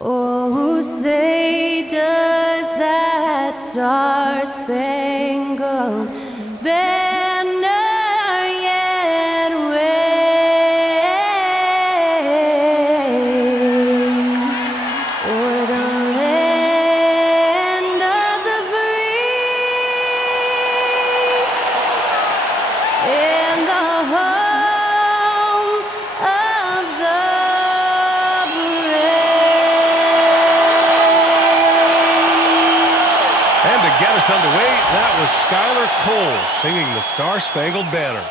Oh, say does that star-spangled banner yet wave o'er the land of the free and the home of the Get us underway. That was Skylar Cole singing the Star-Spangled Banner.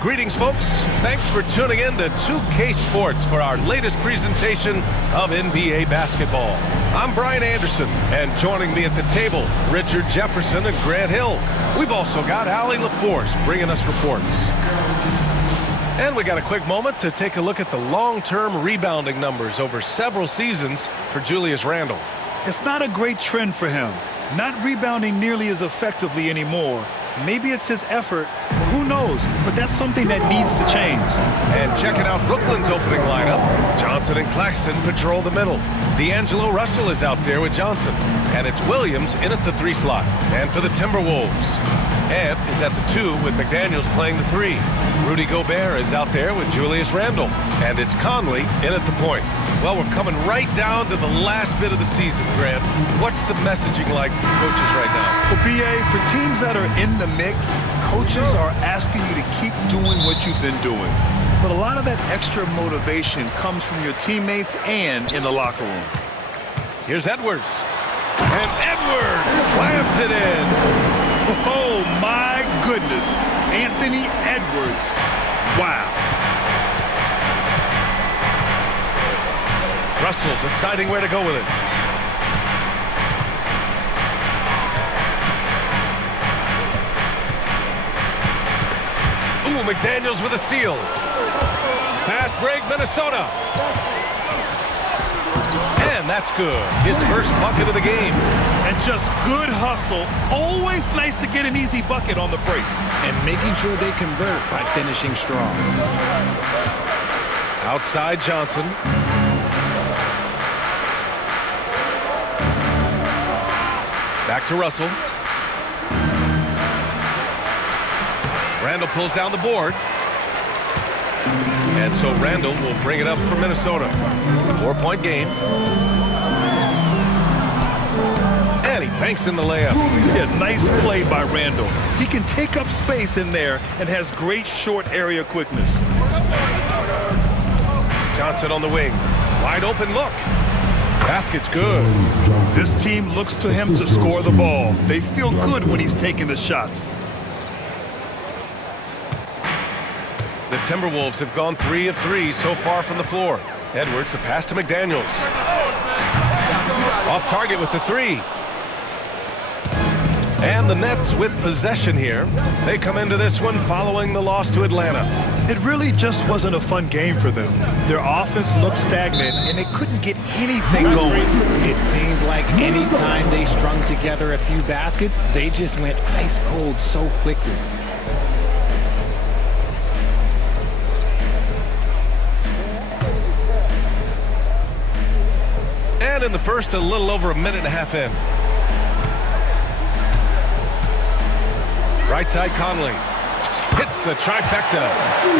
Greetings, folks. Thanks for tuning in to 2K Sports for our latest presentation of NBA basketball. I'm Brian Anderson, and joining me at the table, Richard Jefferson and Grant Hill. We've also got Allie LaForce bringing us reports. And we got a quick moment to take a look at the long-term rebounding numbers over several seasons for Julius Randle. It's not a great trend for him. Not rebounding nearly as effectively anymore. Maybe it's his effort. Who knows? But that's something that needs to change. And checking out Brooklyn's opening lineup, Johnson and Claxton patrol the middle. D'Angelo Russell is out there with Johnson. And it's Williams in at the 3 slot. And for the Timberwolves, Ant is at the 2 with McDaniels playing the 3. Rudy Gobert is out there with Julius Randle. And it's Conley in at the point. Well, we're coming right down to the last bit of the season, Grant. What's the messaging like for coaches right now? Well, BA, for teams that are in the mix, coaches are asking you to keep doing what you've been doing. But a lot of that extra motivation comes from your teammates and in the locker room. Here's Edwards. And Edwards slams it in. Oh, my goodness. Anthony Edwards. Wow. Russell deciding where to go with it. Ooh, McDaniels with a steal. Fast break, Minnesota. And that's good. His first bucket of the game. And just good hustle. Always nice to get an easy bucket on the break. And making sure they convert by finishing strong. Outside Johnson. Back to Russell. Randle pulls down the board. And so Randle will bring it up for Minnesota. 4-point game. And he banks in the layup. Yeah, nice play by Randle. He can take up space in there and has great short area quickness. Johnson on the wing. Wide open look. Basket's good. This team looks to him to score the ball. They feel good when he's taking the shots. The Timberwolves have gone 3 of 3 so far from the floor. Edwards, a pass to McDaniels. Off target with the 3. And the Nets with possession here. They come into this one following the loss to Atlanta. It really just wasn't a fun game for them. Their offense looked stagnant, and they couldn't get anything going. It seemed like any time they strung together a few baskets, they just went ice cold so quickly. And in the first, a little over a minute and a half in. Right side, Conley. Hits the trifecta.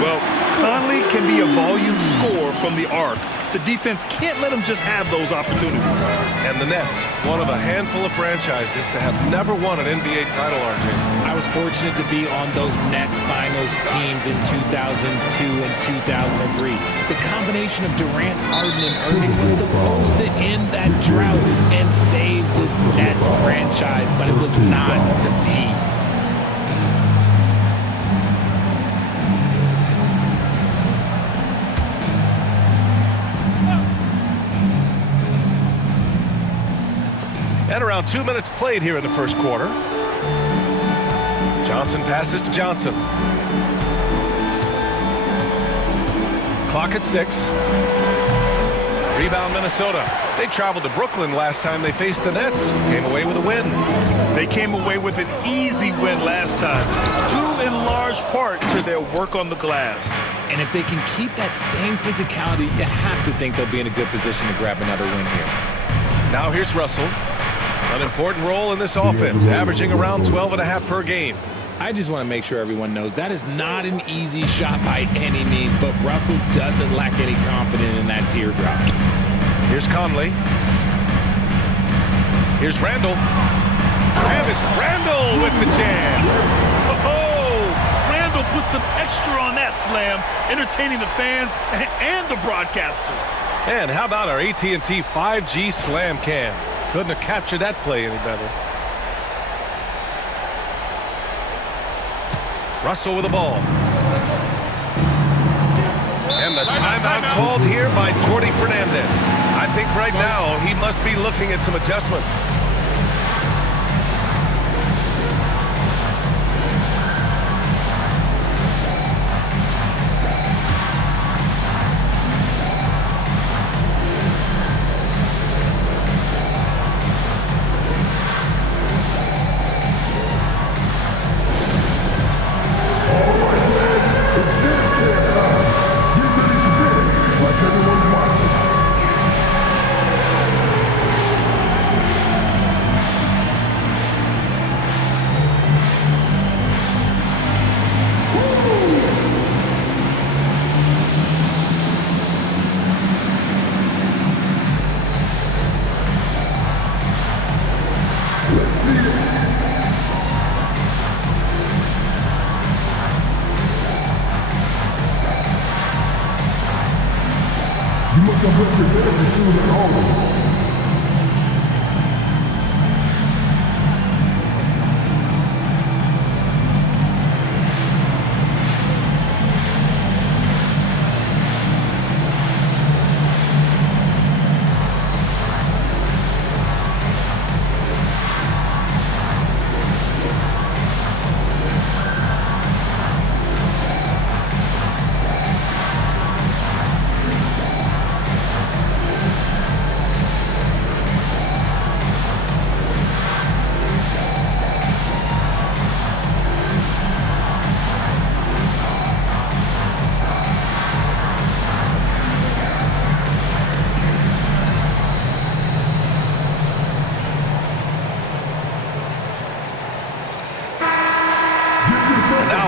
Well, Conley can be a volume scorer from the arc. The defense can't let him just have those opportunities. And the Nets, one of a handful of franchises to have never won an NBA title, RJ. I was fortunate to be on those Nets finals teams in 2002 and 2003. The combination of Durant, Harden, and Irving was supposed to end that drought and save this Nets franchise, but it was not to be. And around 2 minutes played here in the first quarter. Johnson passes to Johnson. Clock at 6. Rebound Minnesota. They traveled to Brooklyn last time they faced the Nets. Came away with a win. They came away with an easy win last time, due in large part to their work on the glass. And if they can keep that same physicality, you have to think they'll be in a good position to grab another win here. Now here's Russell. An important role in this offense, averaging around 12.5 per game. I just want to make sure everyone knows that is not an easy shot by any means, but Russell doesn't lack any confidence in that teardrop. Here's Conley. Here's Randle. And it's Randle with the jam. Oh, Randle put some extra on that slam, entertaining the fans and the broadcasters. And how about our AT&T 5G slam cam? Couldn't have captured that play any better. Russell with the ball. And the timeout called here by Jordi Fernandez. I think right now he must be looking at some adjustments.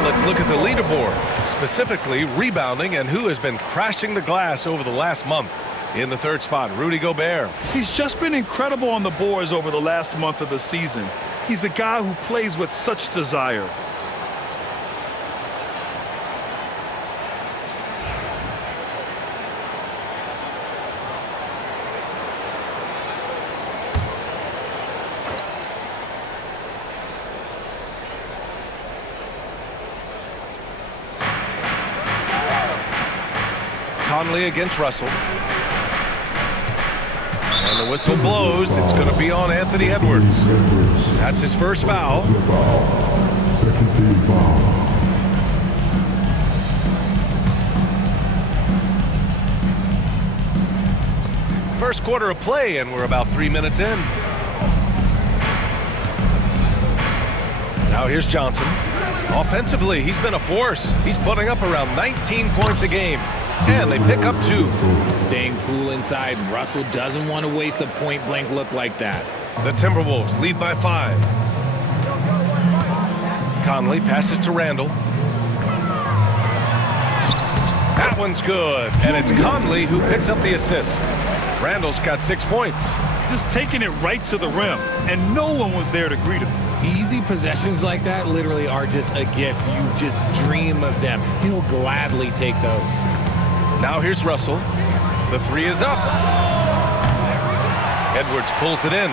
Let's look at the leaderboard, specifically rebounding and who has been crashing the glass over the last month. In the third spot, Rudy Gobert. He's just been incredible on the boards over the last month of the season. He's a guy who plays with such desire. Conley against Russell. And the whistle blows. It's going to be on Anthony Edwards. That's his first foul. Second team foul. First quarter of play, and we're about 3 minutes in. Now here's Johnson. Offensively, he's been a force. He's putting up around 19 points a game. And they pick up 2. Staying cool inside, Russell doesn't want to waste a point-blank look like that. The Timberwolves lead by 5. Conley passes to Randle. That one's good, and it's Conley who picks up the assist. Randle's got 6 points. Just taking it right to the rim, and no one was there to greet him. Easy possessions like that literally are just a gift. You just dream of them. He'll gladly take those. Now here's Russell. The 3 is up. Edwards pulls it in.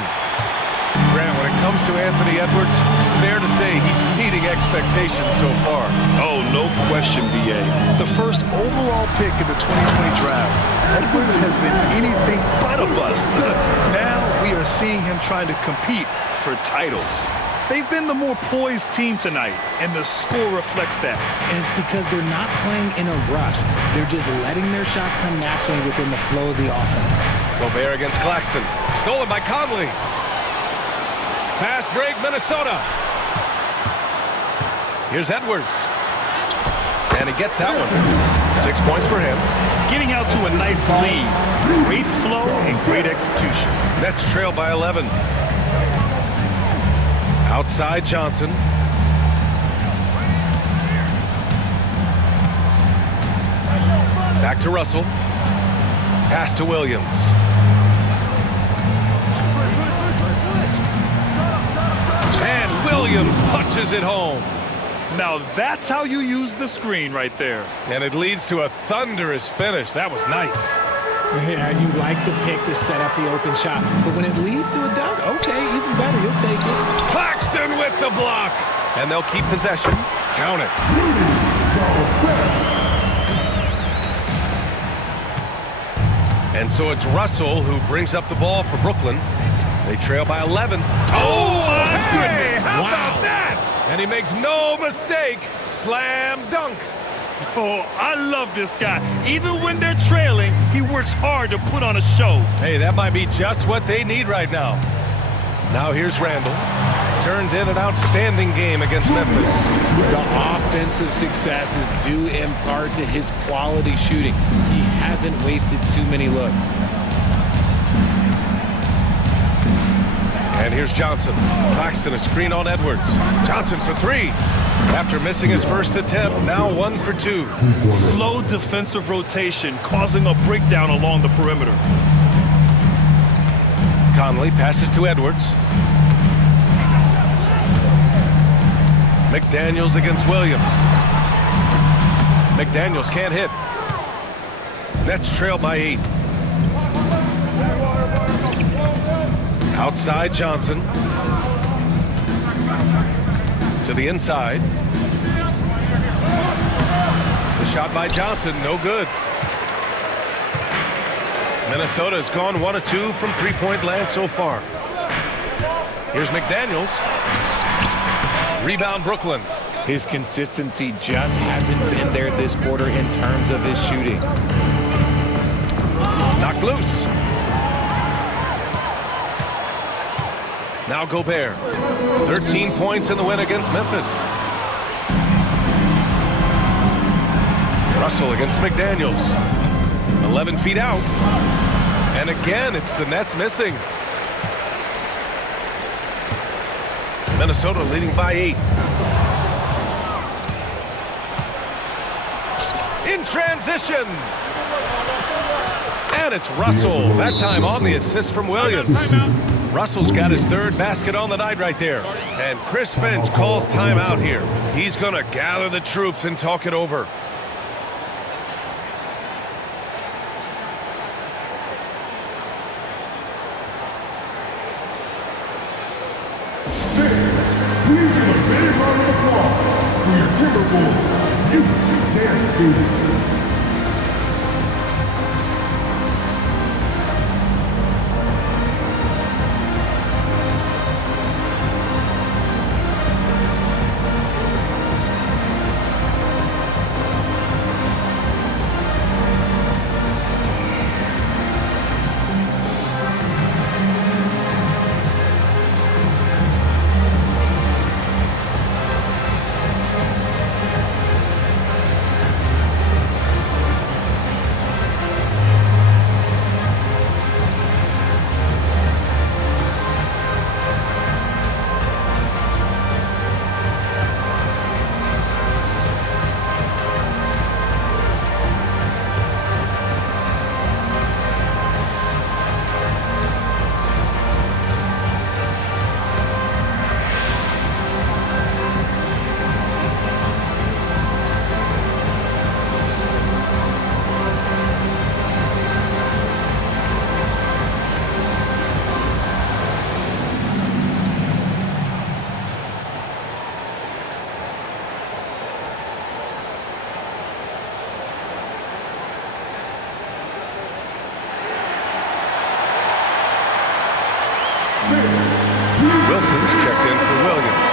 Grant, when it comes to Anthony Edwards, fair to say he's meeting expectations so far. Oh, no question, B.A. The first overall pick in the 2020 draft, Edwards has been anything but a bust. Now we are seeing him trying to compete for titles. They've been the more poised team tonight, and the score reflects that. And it's because they're not playing in a rush. They're just letting their shots come naturally within the flow of the offense. Gobert against Claxton. Stolen by Conley. Fast break, Minnesota. Here's Edwards. And he gets that one. 6 points for him. Getting out to a nice lead. Great flow and great execution. Nets trail by 11. Outside Johnson. Back to Russell. Pass to Williams. And Williams punches it home. Now that's how you use the screen right there. And it leads to a thunderous finish. That was nice. Yeah, you like the pick to set up the open shot. But when it leads to a dunk, okay, even better. You'll take it. Claxton with the block. And they'll keep possession. Count it. And so it's Russell who brings up the ball for Brooklyn. They trail by 11. Oh, hey, how about that? And he makes no mistake. Slam dunk. Oh, I love this guy. Even when they're trailing, he works hard to put on a show. Hey, that might be just what they need right now. Now here's Randle. Turned in an outstanding game against Memphis. The offensive success is due in part to his quality shooting. He hasn't wasted too many looks. And here's Johnson. Claxton a screen on Edwards. Johnson for three. After missing his first attempt, now 1 for 2. Slow defensive rotation causing a breakdown along the perimeter. Conley passes to Edwards. McDaniels against Williams. McDaniels can't hit. Nets trail by 8. Outside Johnson. To the inside. The shot by Johnson, no good. Minnesota's gone 1 of 2 from three-point land so far. Here's McDaniels. Rebound Brooklyn. His consistency just hasn't been there this quarter in terms of his shooting. Knocked loose. Now Gobert. 13 points in the win against Memphis. Russell against McDaniels. 11 feet out. And again, it's the Nets missing. Minnesota leading by 8. In transition. And it's Russell. That time on the assist from Williams. Russell's got his third basket on the night right there. And Chris Finch calls timeout here. He's going to gather the troops and talk it over. Please give a big round of applause for your Timberwolves. You can't do it. Wilson's checked in for Williams.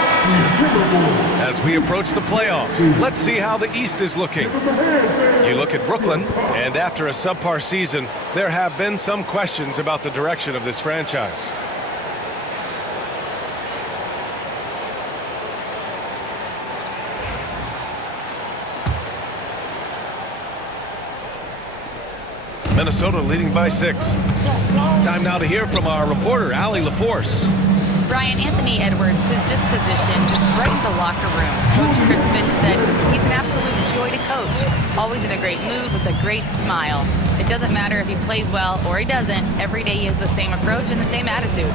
Timberwolves. As we approach the playoffs, let's see how the East is looking. You look at Brooklyn, and after a subpar season, there have been some questions about the direction of this franchise. Minnesota leading by 6. Time now to hear from our reporter, Allie LaForce. Brian, Anthony Edwards, his disposition just brightens a locker room. Coach Chris Finch said he's an absolute joy to coach. Always in a great mood with a great smile. It doesn't matter if he plays well or he doesn't. Every day he has the same approach and the same attitude.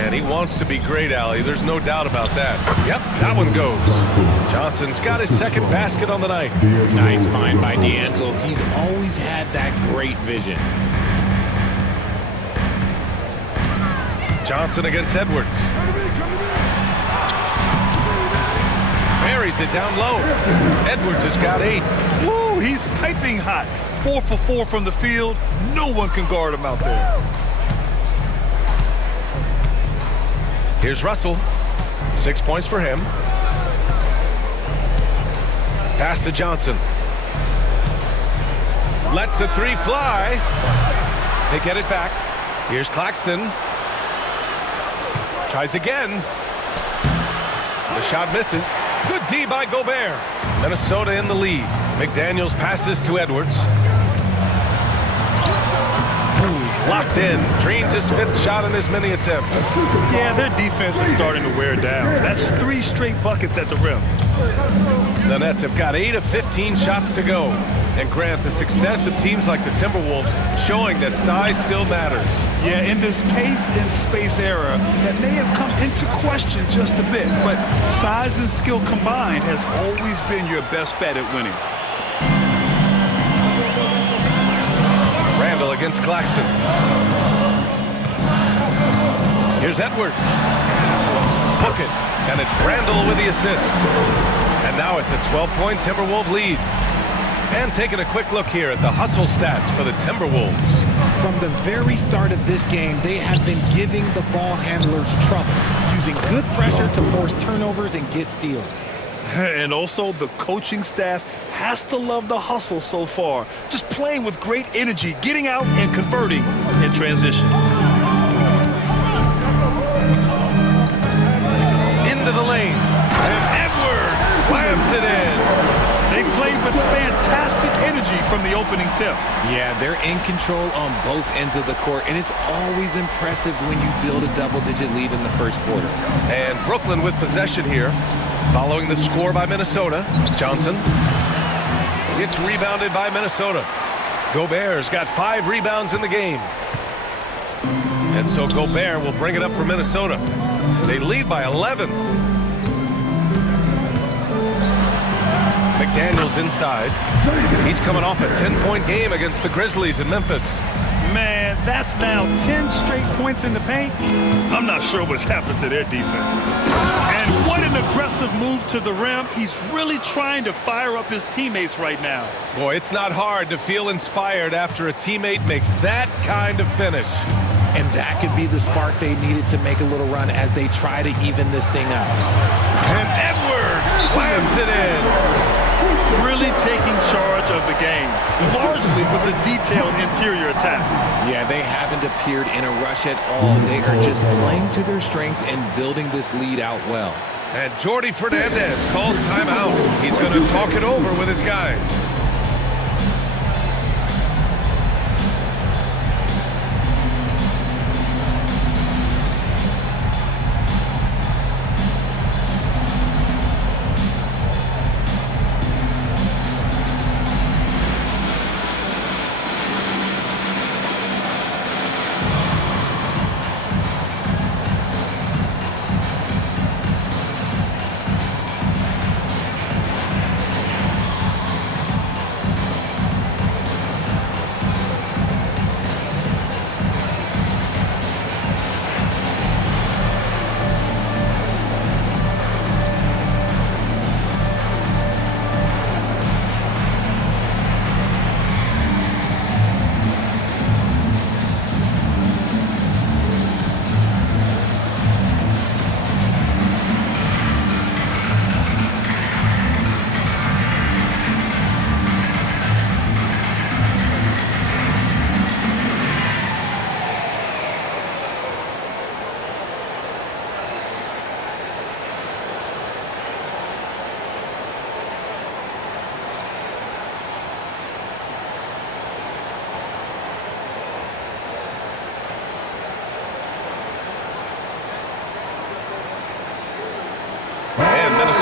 And he wants to be great, Allie. There's no doubt about that. Yep, that one goes. Johnson's got his second basket on the night. Nice find by D'Angelo. He's always had that great vision. Johnson against Edwards. Buries it down low. Edwards has got 8. Woo, he's piping hot. 4 for 4 from the field. No one can guard him out there. Here's Russell. 6 points for him. Pass to Johnson. Lets the 3 fly. They get it back. Here's Claxton. Tries again. The shot misses. Good D by Gobert. Minnesota in the lead. McDaniels passes to Edwards. Locked in. Drains his 5th shot in his many attempts. Yeah, their defense is starting to wear down. That's 3 straight buckets at the rim. The Nets have got 8 of 15 shots to go. And Grant, the success of teams like the Timberwolves showing that size still matters. Yeah, in this pace and space era, that may have come into question just a bit, but size and skill combined has always been your best bet at winning. Randle against Claxton. Here's Edwards. Book it, and it's Randle with the assist. And now it's a 12-point Timberwolves lead. And taking a quick look here at the hustle stats for the Timberwolves. From the very start of this game, they have been giving the ball handlers trouble, using good pressure to force turnovers and get steals. And also, the coaching staff has to love the hustle so far. Just playing with great energy, getting out and converting in transition. Into the lane. And Edwards slams it in. They played with fantastic energy from the opening tip. Yeah, they're in control on both ends of the court, and it's always impressive when you build a double-digit lead in the first quarter. And Brooklyn with possession here. Following the score by Minnesota, Johnson. It's rebounded by Minnesota. Gobert's got 5 rebounds in the game. And so Gobert will bring it up for Minnesota. They lead by 11. McDaniels inside. He's coming off a 10-point game against the Grizzlies in Memphis. Man, that's now 10 straight points in the paint. I'm not sure what's happened to their defense. And what an aggressive move to the rim. He's really trying to fire up his teammates right now. Boy, it's not hard to feel inspired after a teammate makes that kind of finish. And that could be the spark they needed to make a little run as they try to even this thing out. And Edwards slams it in. Really taking charge of the game, largely with the detailed interior attack. Yeah, they haven't appeared in a rush at all. They are just playing to their strengths and building this lead out well. And Jordi Fernandez calls timeout. He's going to talk it over with his guys.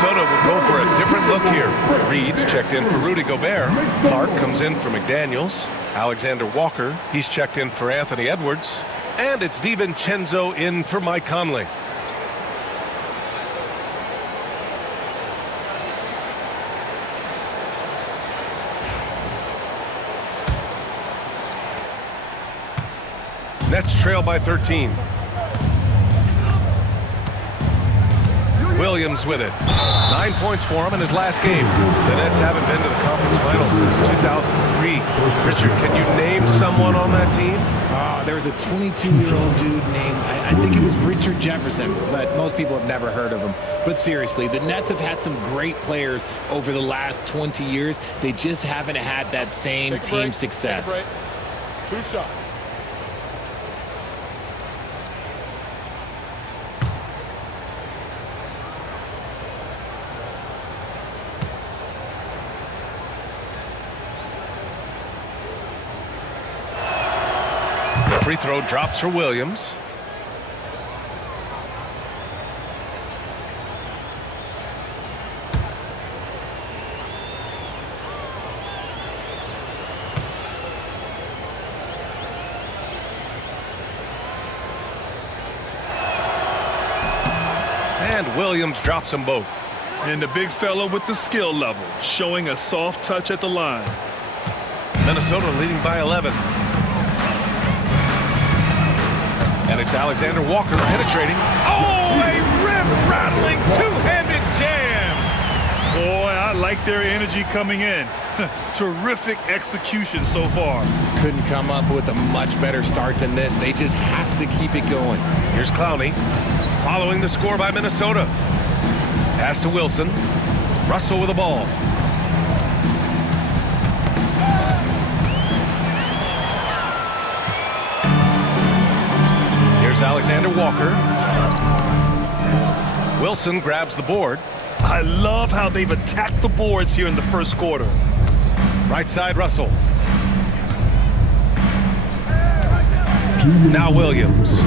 Minnesota will go for a different look here. Reed's checked in for Rudy Gobert. Clark comes in for McDaniels. Alexander Walker, he's checked in for Anthony Edwards. And it's DiVincenzo in for Mike Conley. Nets trail by 13. Williams with it. 9 points for him in his last game. The Nets haven't been to the conference finals since 2003. Richard, can you name someone on that team? There was a 22-year-old dude named, I think it was Richard Jefferson, but most people have never heard of him. But seriously, the Nets have had some great players over the last 20 years. They just haven't had that same team success. 2 shots. Free throw drops for Williams. And Williams drops them both. And the big fella with the skill level, showing a soft touch at the line. Minnesota leading by 11. And it's Alexander Walker penetrating. Oh, a rim-rattling two-handed jam! Boy, I like their energy coming in. Terrific execution so far. Couldn't come up with a much better start than this. They just have to keep it going. Here's Clowney, following the score by Minnesota. Pass to Wilson. Russell with the ball. Here's Alexander Walker. Wilson grabs the board. I love how they've attacked the boards here in the first quarter. Right side, Russell. Now Williams.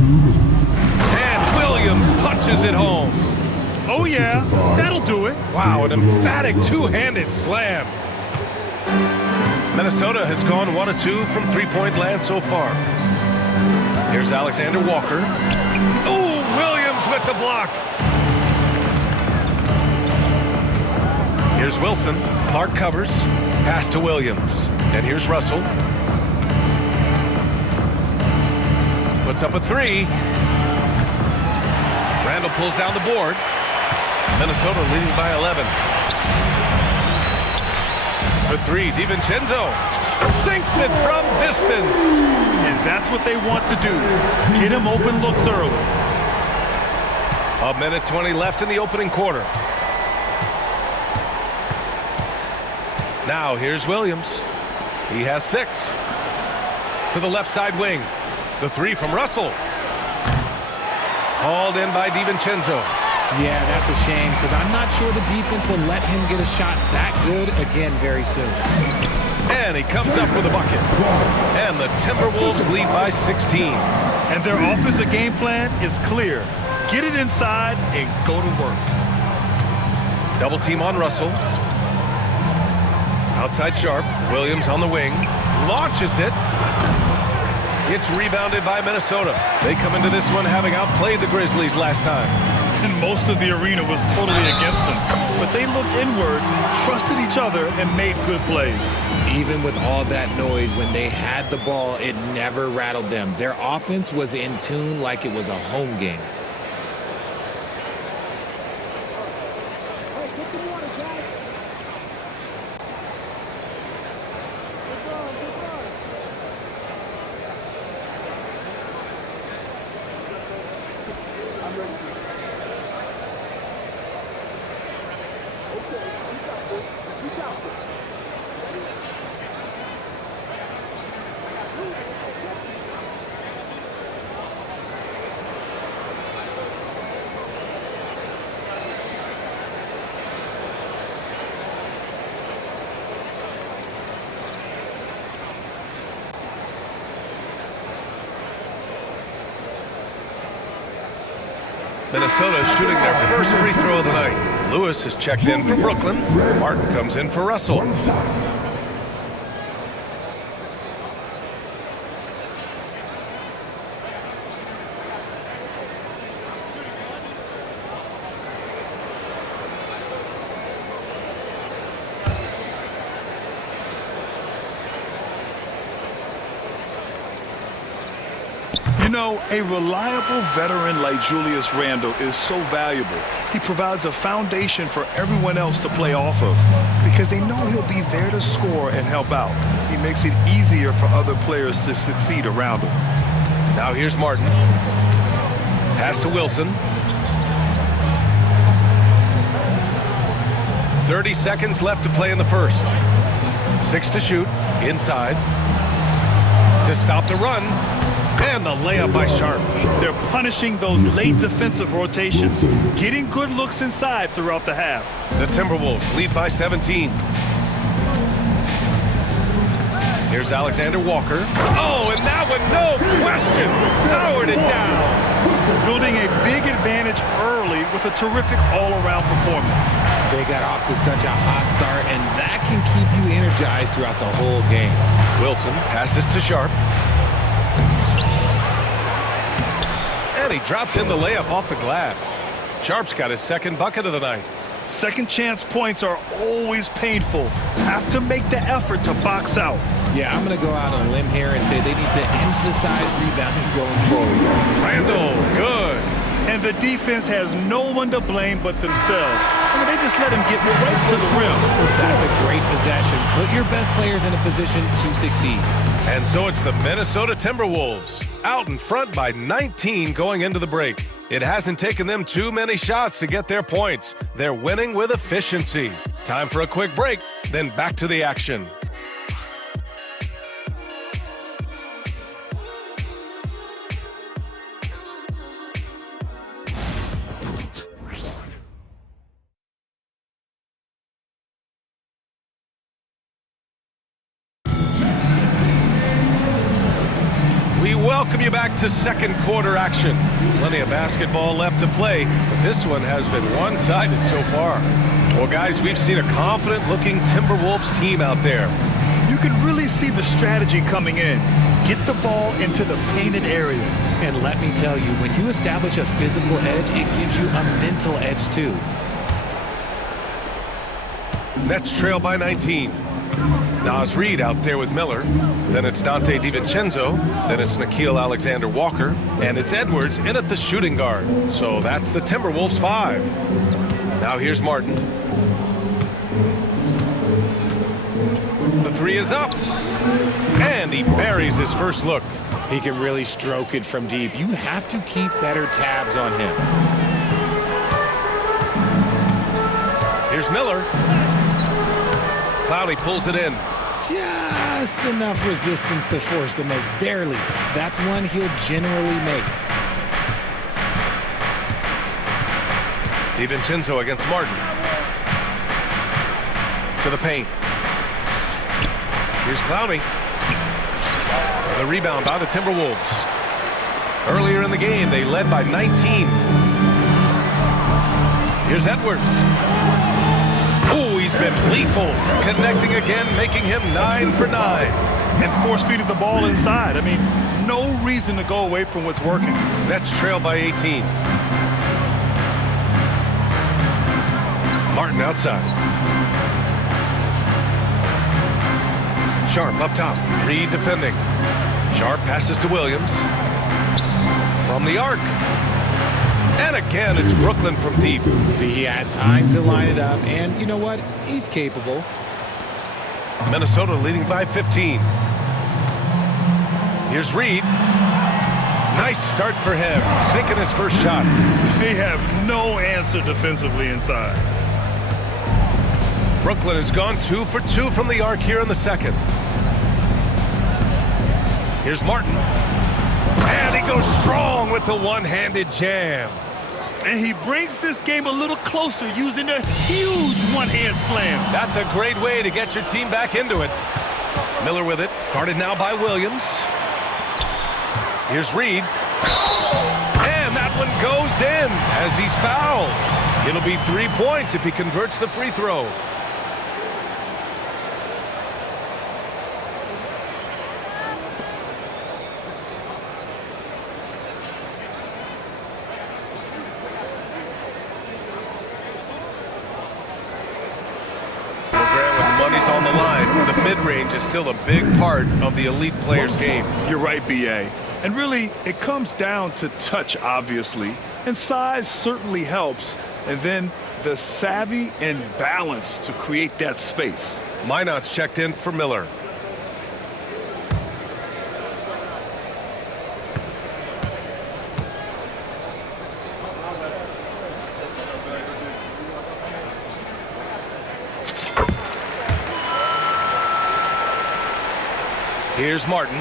And Williams punches it home. Oh, yeah, that'll do it. Wow, an emphatic two-handed slam. Minnesota has gone 1 of 2 from three-point land so far. Here's Alexander Walker. Oh, Williams with the block. Here's Wilson. Clark covers. Pass to Williams. And here's Russell. Puts up a three. Randle pulls down the board. Minnesota leading by 11. For three, DiVincenzo sinks it from distance. And that's what they want to do. Get him open looks early. 1:20 left in the opening quarter. Now here's Williams. He has 6. To the left side wing. The three from Russell. Hauled in by DiVincenzo. Yeah, that's a shame because I'm not sure the defense will let him get a shot that good again very soon. And he comes up with a bucket. And the Timberwolves lead by 16. And their offensive game plan is clear. Get it inside and go to work. Double team on Russell. Outside Sharp. Williams on the wing. Launches it. It's rebounded by Minnesota. They come into this one having outplayed the Grizzlies last time. And most of the arena was totally against them. But they looked inward, trusted each other, and made good plays. Even with all that noise, when they had the ball, it never rattled them. Their offense was in tune like it was a home game. Minnesota shooting their first free throw of the night. Lewis is checked in for Brooklyn. Martin comes in for Russell. You know, a reliable veteran like Julius Randle is so valuable. He provides a foundation for everyone else to play off of because they know he'll be there to score and help out. He makes it easier for other players to succeed around him. Now here's Martin. Pass to Wilson. 30 seconds left to play in the first. 6 to shoot. Inside. To stop the run. And the layup by Sharp. They're punishing those late defensive rotations, getting good looks inside throughout the half. The Timberwolves lead by 17. Here's Alexander Walker. Oh, and that one, no question, powered it down. Building a big advantage early with a terrific all-around performance. They got off to such a hot start, and that can keep you energized throughout the whole game. Wilson passes to Sharp. And he drops in the layup off the glass. Sharp's got his second bucket of the night. Second chance points are always painful. Have to make the effort to box out. Yeah, I'm going to go out on a limb here and say they need to emphasize rebounding going forward. Randle, good. And the defense has no one to blame but themselves. I mean, they just let him get right to the rim. That's a great possession. Put your best players in a position to succeed. And so it's the Minnesota Timberwolves out in front by 19 going into the break. It hasn't taken them too many shots to get their points. They're winning with efficiency. Time for a quick break, then back to the action. Welcome you back to second quarter action. Plenty of basketball left to play, but this one has been one-sided so far. Well, guys, we've seen a confident-looking Timberwolves team out there. You can really see the strategy coming in. Get the ball into the painted area. And let me tell you, when you establish a physical edge, it gives you a mental edge too. Nets trail by 19. Naz Reid out there with Miller. Then it's Dante DiVincenzo. Then it's Nickeil Alexander-Walker. And it's Edwards in at the shooting guard. So that's the Timberwolves 5. Now here's Martin. The three is up. And he buries his first look. He can really stroke it from deep. You have to keep better tabs on him. Here's Miller. Clowney pulls it in. Just enough resistance to force the miss. Barely. That's one he'll generally make. DiVincenzo against Martin. To the paint. Here's Clowney. The rebound by the Timberwolves. Earlier in the game, they led by 19. Here's Edwards. Oh, he's been lethal. Connecting again, making him 9 for 9. And force-feeding the ball inside. I mean, no reason to go away from what's working. Nets trail by 18. Martin outside. Sharp up top. Reid defending. Sharp passes to Williams. From the arc. And again, it's Brooklyn from deep. See, he had time to line it up, and you know what? He's capable. Minnesota leading by 15. Here's Reid. Nice start for him, sinking his first shot. They have no answer defensively inside. Brooklyn has gone 2 for 2 from the arc here in the second. Here's Martin. And he goes strong with the one-handed jam. And he brings this game a little closer using a huge one-hand slam. That's a great way to get your team back into it. Miller with it, guarded now by Williams. Here's Reid. And that one goes in as he's fouled. It'll be 3 points if he converts the free throw. Money's on the line. The mid-range is still a big part of the elite player's game. You're right, B.A. And really, it comes down to touch, obviously, and size certainly helps, and then the savvy and balance to create that space. Minot's checked in for Miller. Here's Martin.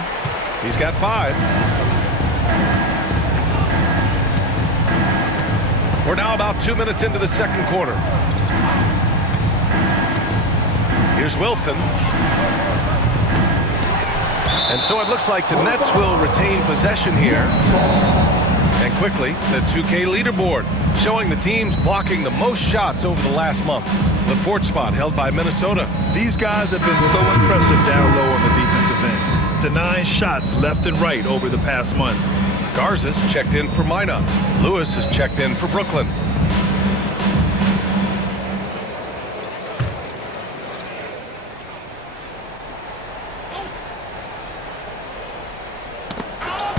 He's got 5. We're now about 2 minutes into the second quarter. Here's Wilson. And so it looks like the Nets will retain possession here. And quickly, the 2K leaderboard showing the teams blocking the most shots over the last month. The 4th spot held by Minnesota. These guys have been so impressive down low on the defensive end, denying shots left and right over the past month. Garza's checked in for Minot. Lewis has checked in for Brooklyn.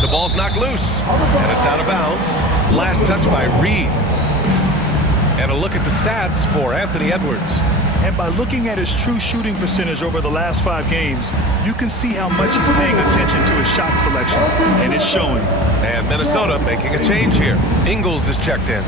The ball's knocked loose, and it's out of bounds. Last touch by Reed. And a look at the stats for Anthony Edwards. And by looking at his true shooting percentage over the last 5 games, you can see how much he's paying attention to his shot selection, and it's showing. And Minnesota making a change here. Ingles is checked in.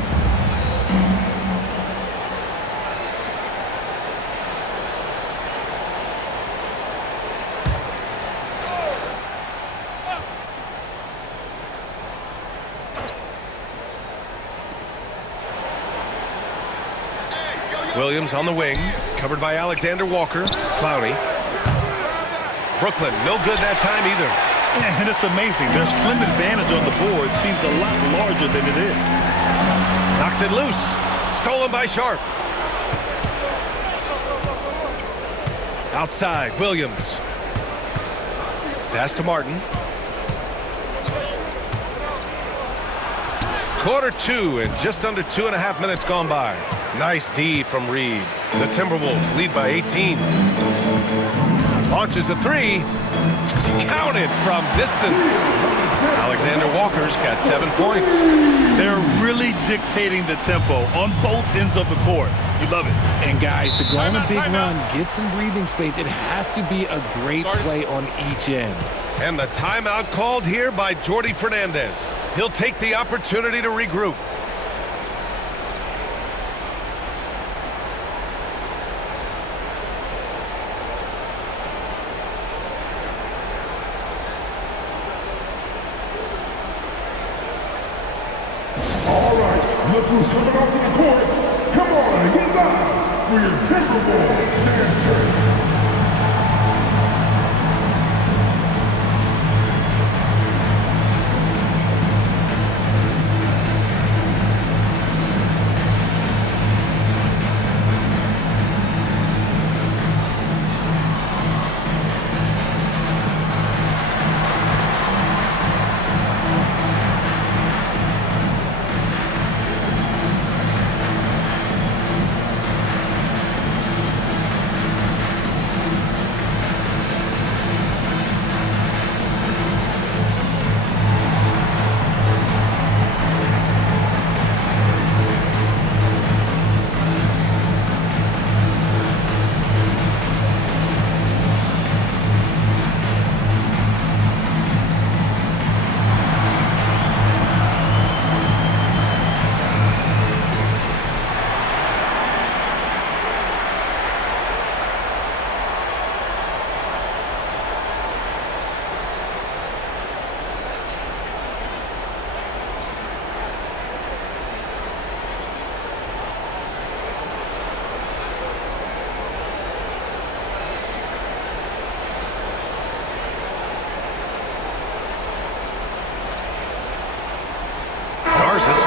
Williams on the wing, covered by Alexander Walker. Clowney. Brooklyn, no good that time either. Yeah, and it's amazing. Their slim advantage on the board seems a lot larger than it is. Knocks it loose. Stolen by Sharp. Outside, Williams. Pass to Martin. Quarter 2 and just under 2.5 minutes gone by. Nice D from Reed. The Timberwolves lead by 18. Launches a 3. Counted from distance. Alexander Walker's got 7 points. They're really dictating the tempo on both ends of the court. You love it. And guys, to go on a big run, get some breathing space, it has to be a great play on each end. And the timeout called here by Jordi Fernandez. He'll take the opportunity to regroup. All right, look who's coming onto the court. Come on and get live for your Timberwolves dancers.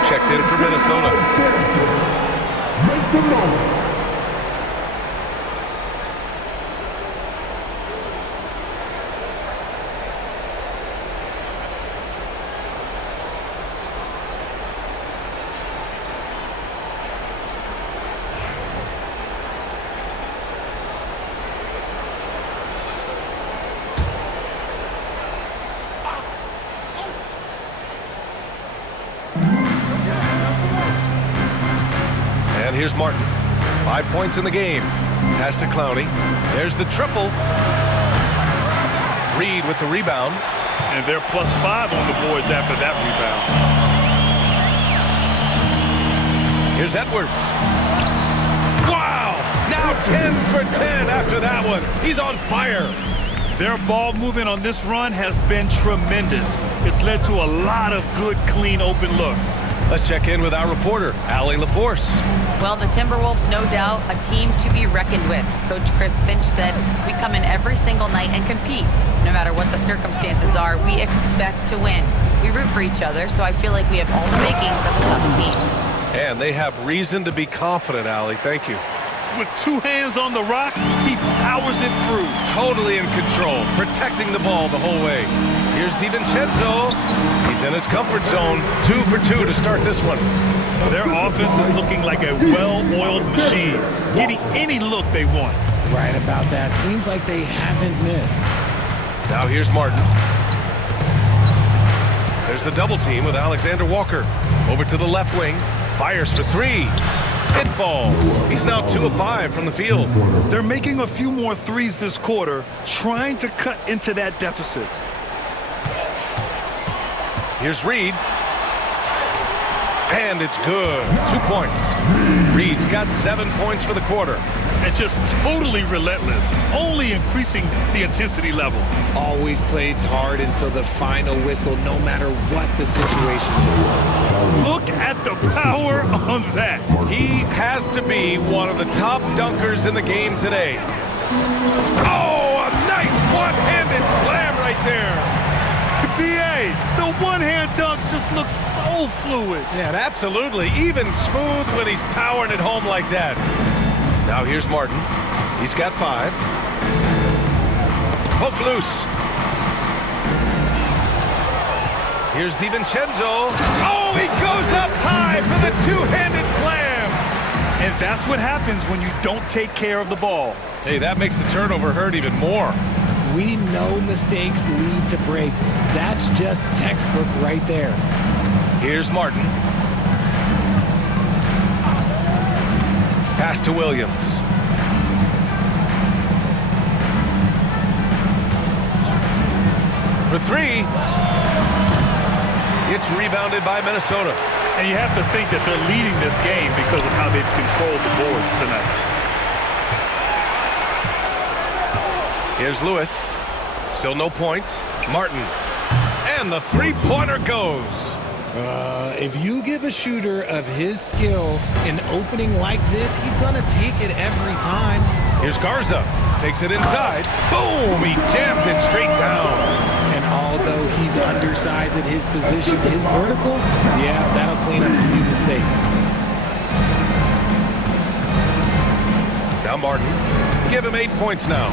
Checked in for Minnesota. Make some noise. And here's Martin. 5 points in the game. Pass to Clowney. There's the triple. Reed with the rebound. And they're +5 on the boards after that rebound. Here's Edwards. Wow! Now 10 for 10 after that one. He's on fire. Their ball movement on this run has been tremendous. It's led to a lot of good, clean, open looks. Let's check in with our reporter, Allie LaForce. Well, the Timberwolves, no doubt, a team to be reckoned with. Coach Chris Finch said, we come in every single night and compete. No matter what the circumstances are, we expect to win. We root for each other, so I feel like we have all the makings of a tough team. And they have reason to be confident, Allie. Thank you. With 2 hands on the rock, he powers it through. Totally in control, protecting the ball the whole way. Here's DiVincenzo. He's in his comfort zone. 2 for 2 to start this one. Their offense is looking like a well-oiled machine, getting any look they want. Right about that. Seems like they haven't missed. Now here's Martin. There's the double team with Alexander Walker. Over to the left wing. Fires for 3. It falls. He's now 2 of 5 from the field. They're making a few more threes this quarter, trying to cut into that deficit. Here's Reed. And it's good. 2 points. Reed's got 7 points for the quarter. And just totally relentless, only increasing the intensity level. Always plays hard until the final whistle, no matter what the situation is. Look at the power on that. He has to be one of the top dunkers in the game today. Oh, a nice one-handed slam right there. B.A., the one-hand dunk just looks so fluid. Yeah, absolutely. Even smooth when he's powering it home like that. Now here's Martin. He's got 5. Poke loose. Here's DiVincenzo. Oh, he goes up high for the two-handed slam. And that's what happens when you don't take care of the ball. Hey, that makes the turnover hurt even more. We know mistakes lead to breaks. That's just textbook right there. Here's Martin. Pass to Williams. For 3. It's rebounded by Minnesota. And you have to think that they're leading this game because of how they've controlled the boards tonight. Here's Lewis. Still no points. Martin. And the three-pointer goes. If you give a shooter of his skill an opening like this, he's going to take it every time. Here's Garza. Takes it inside. Boom! He jams it straight down. And although he's undersized at his position, his vertical, yeah, that'll clean up a few mistakes. Now Martin. Give him 8 points now.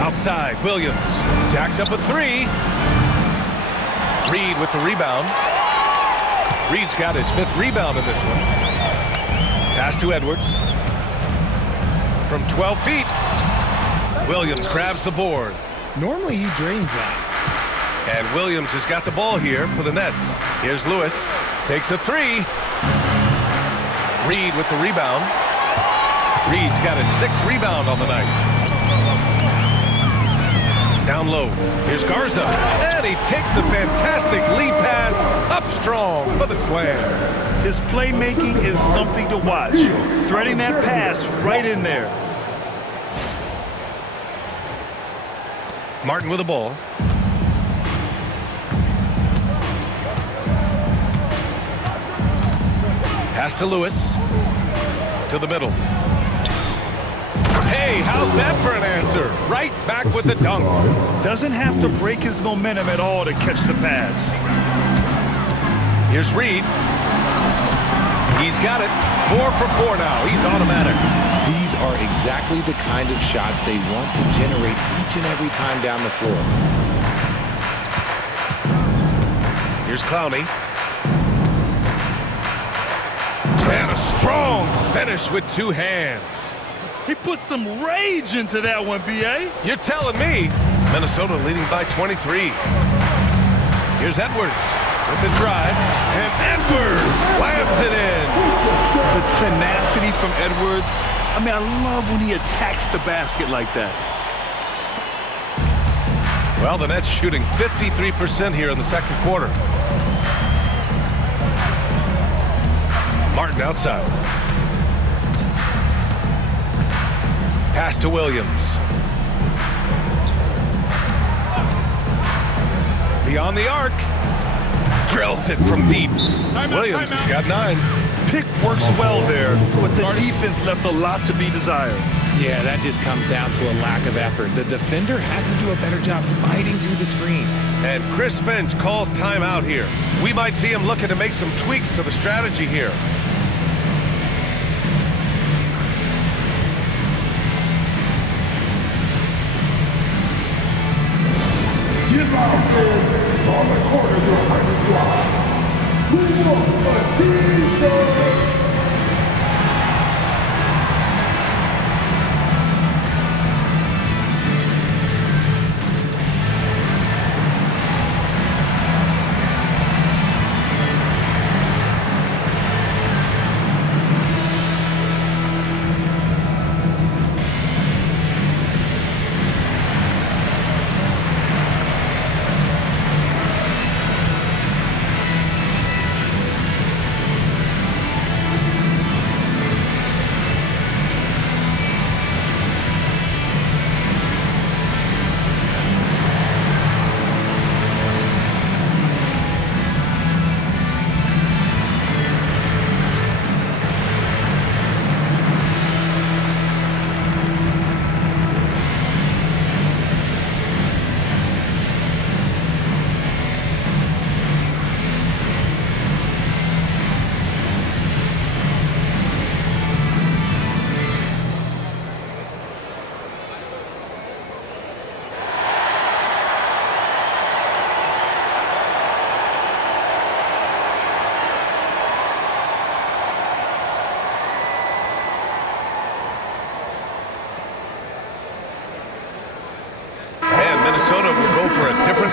Outside, Williams. Jacks up a 3. Reed with the rebound. Reed's got his 5th rebound in this one. Pass to Edwards. From 12 feet. Williams grabs the board. Normally he drains that. And Williams has got the ball here for the Nets. Here's Lewis. Takes a 3. Reed with the rebound. Reed's got his 6th rebound on the night. Down low. Here's Garza. And he takes the fantastic lead pass up strong for the slam. His playmaking is something to watch. Threading that pass right in there. Martin with the ball. Pass to Lewis. To the middle. Hey, how's that for an answer? Right back with the dunk. Doesn't have to break his momentum at all to catch the pass. Here's Reed. He's got it. 4 for 4 now. He's automatic. These are exactly the kind of shots they want to generate each and every time down the floor. Here's Clowney. And a strong finish with 2 hands. He put some rage into that one, B.A. You're telling me. Minnesota leading by 23. Here's Edwards with the drive. And Edwards slams it in. The tenacity from Edwards. I mean, I love when he attacks the basket like that. Well, the Nets shooting 53% here in the second quarter. Martin outside. Pass to Williams. Beyond the arc. Drills it from deep. Williams has got 9. Pick works well there, but the defense left a lot to be desired. Yeah, that just comes down to a lack of effort. The defender has to do a better job fighting through the screen. And Chris Finch calls timeout here. We might see him looking to make some tweaks to the strategy here. He's out there on the corners of hyperdrive. Who wants a t-shirt?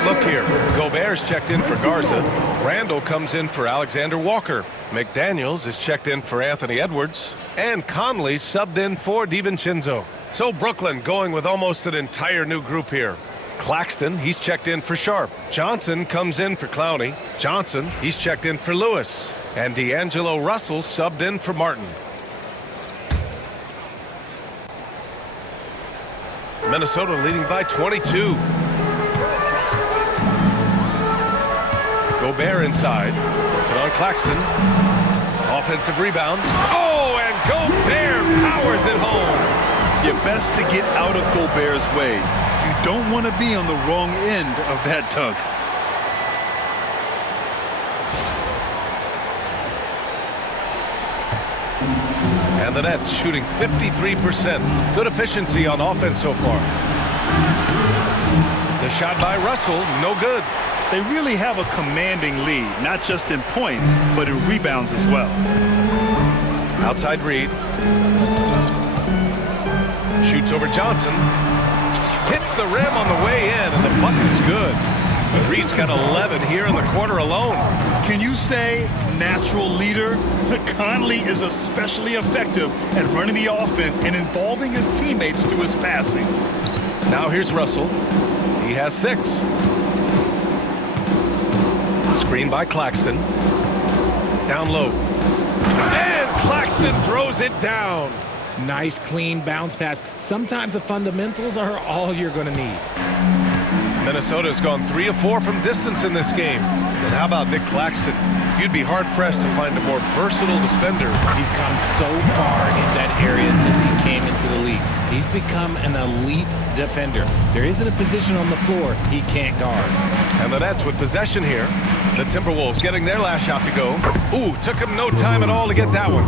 Look here. Gobert's checked in for Garza. Randle comes in for Alexander Walker. McDaniels is checked in for Anthony Edwards. And Conley subbed in for DiVincenzo. So Brooklyn going with almost an entire new group here. Claxton, he's checked in for Sharp. Johnson comes in for Clowney. Johnson, he's checked in for Lewis. And D'Angelo Russell subbed in for Martin. Minnesota leading by 22. Gobert inside. Put on Claxton. Offensive rebound. Oh, and Gobert powers it home. You're best to get out of Gobert's way. You don't want to be on the wrong end of that dunk. And the Nets shooting 53%. Good efficiency on offense so far. The shot by Russell, no good. They really have a commanding lead, not just in points, but in rebounds as well. Outside Reed. Shoots over Johnson. Hits the rim on the way in, and the bucket is good. But Reed's got 11 here in the quarter alone. Can you say natural leader? Conley is especially effective at running the offense and involving his teammates through his passing. Now here's Russell. He has 6. Screen by Claxton. Down low. And Claxton throws it down. Nice, clean bounce pass. Sometimes the fundamentals are all you're going to need. Minnesota's gone 3 of 4 from distance in this game. And how about Nick Claxton? You'd be hard-pressed to find a more versatile defender. He's come so far in that area since he came into the league. He's become an elite defender. There isn't a position on the floor he can't guard. And the Nets with possession here. The Timberwolves getting their last shot to go. Ooh, took him no time at all to get that one.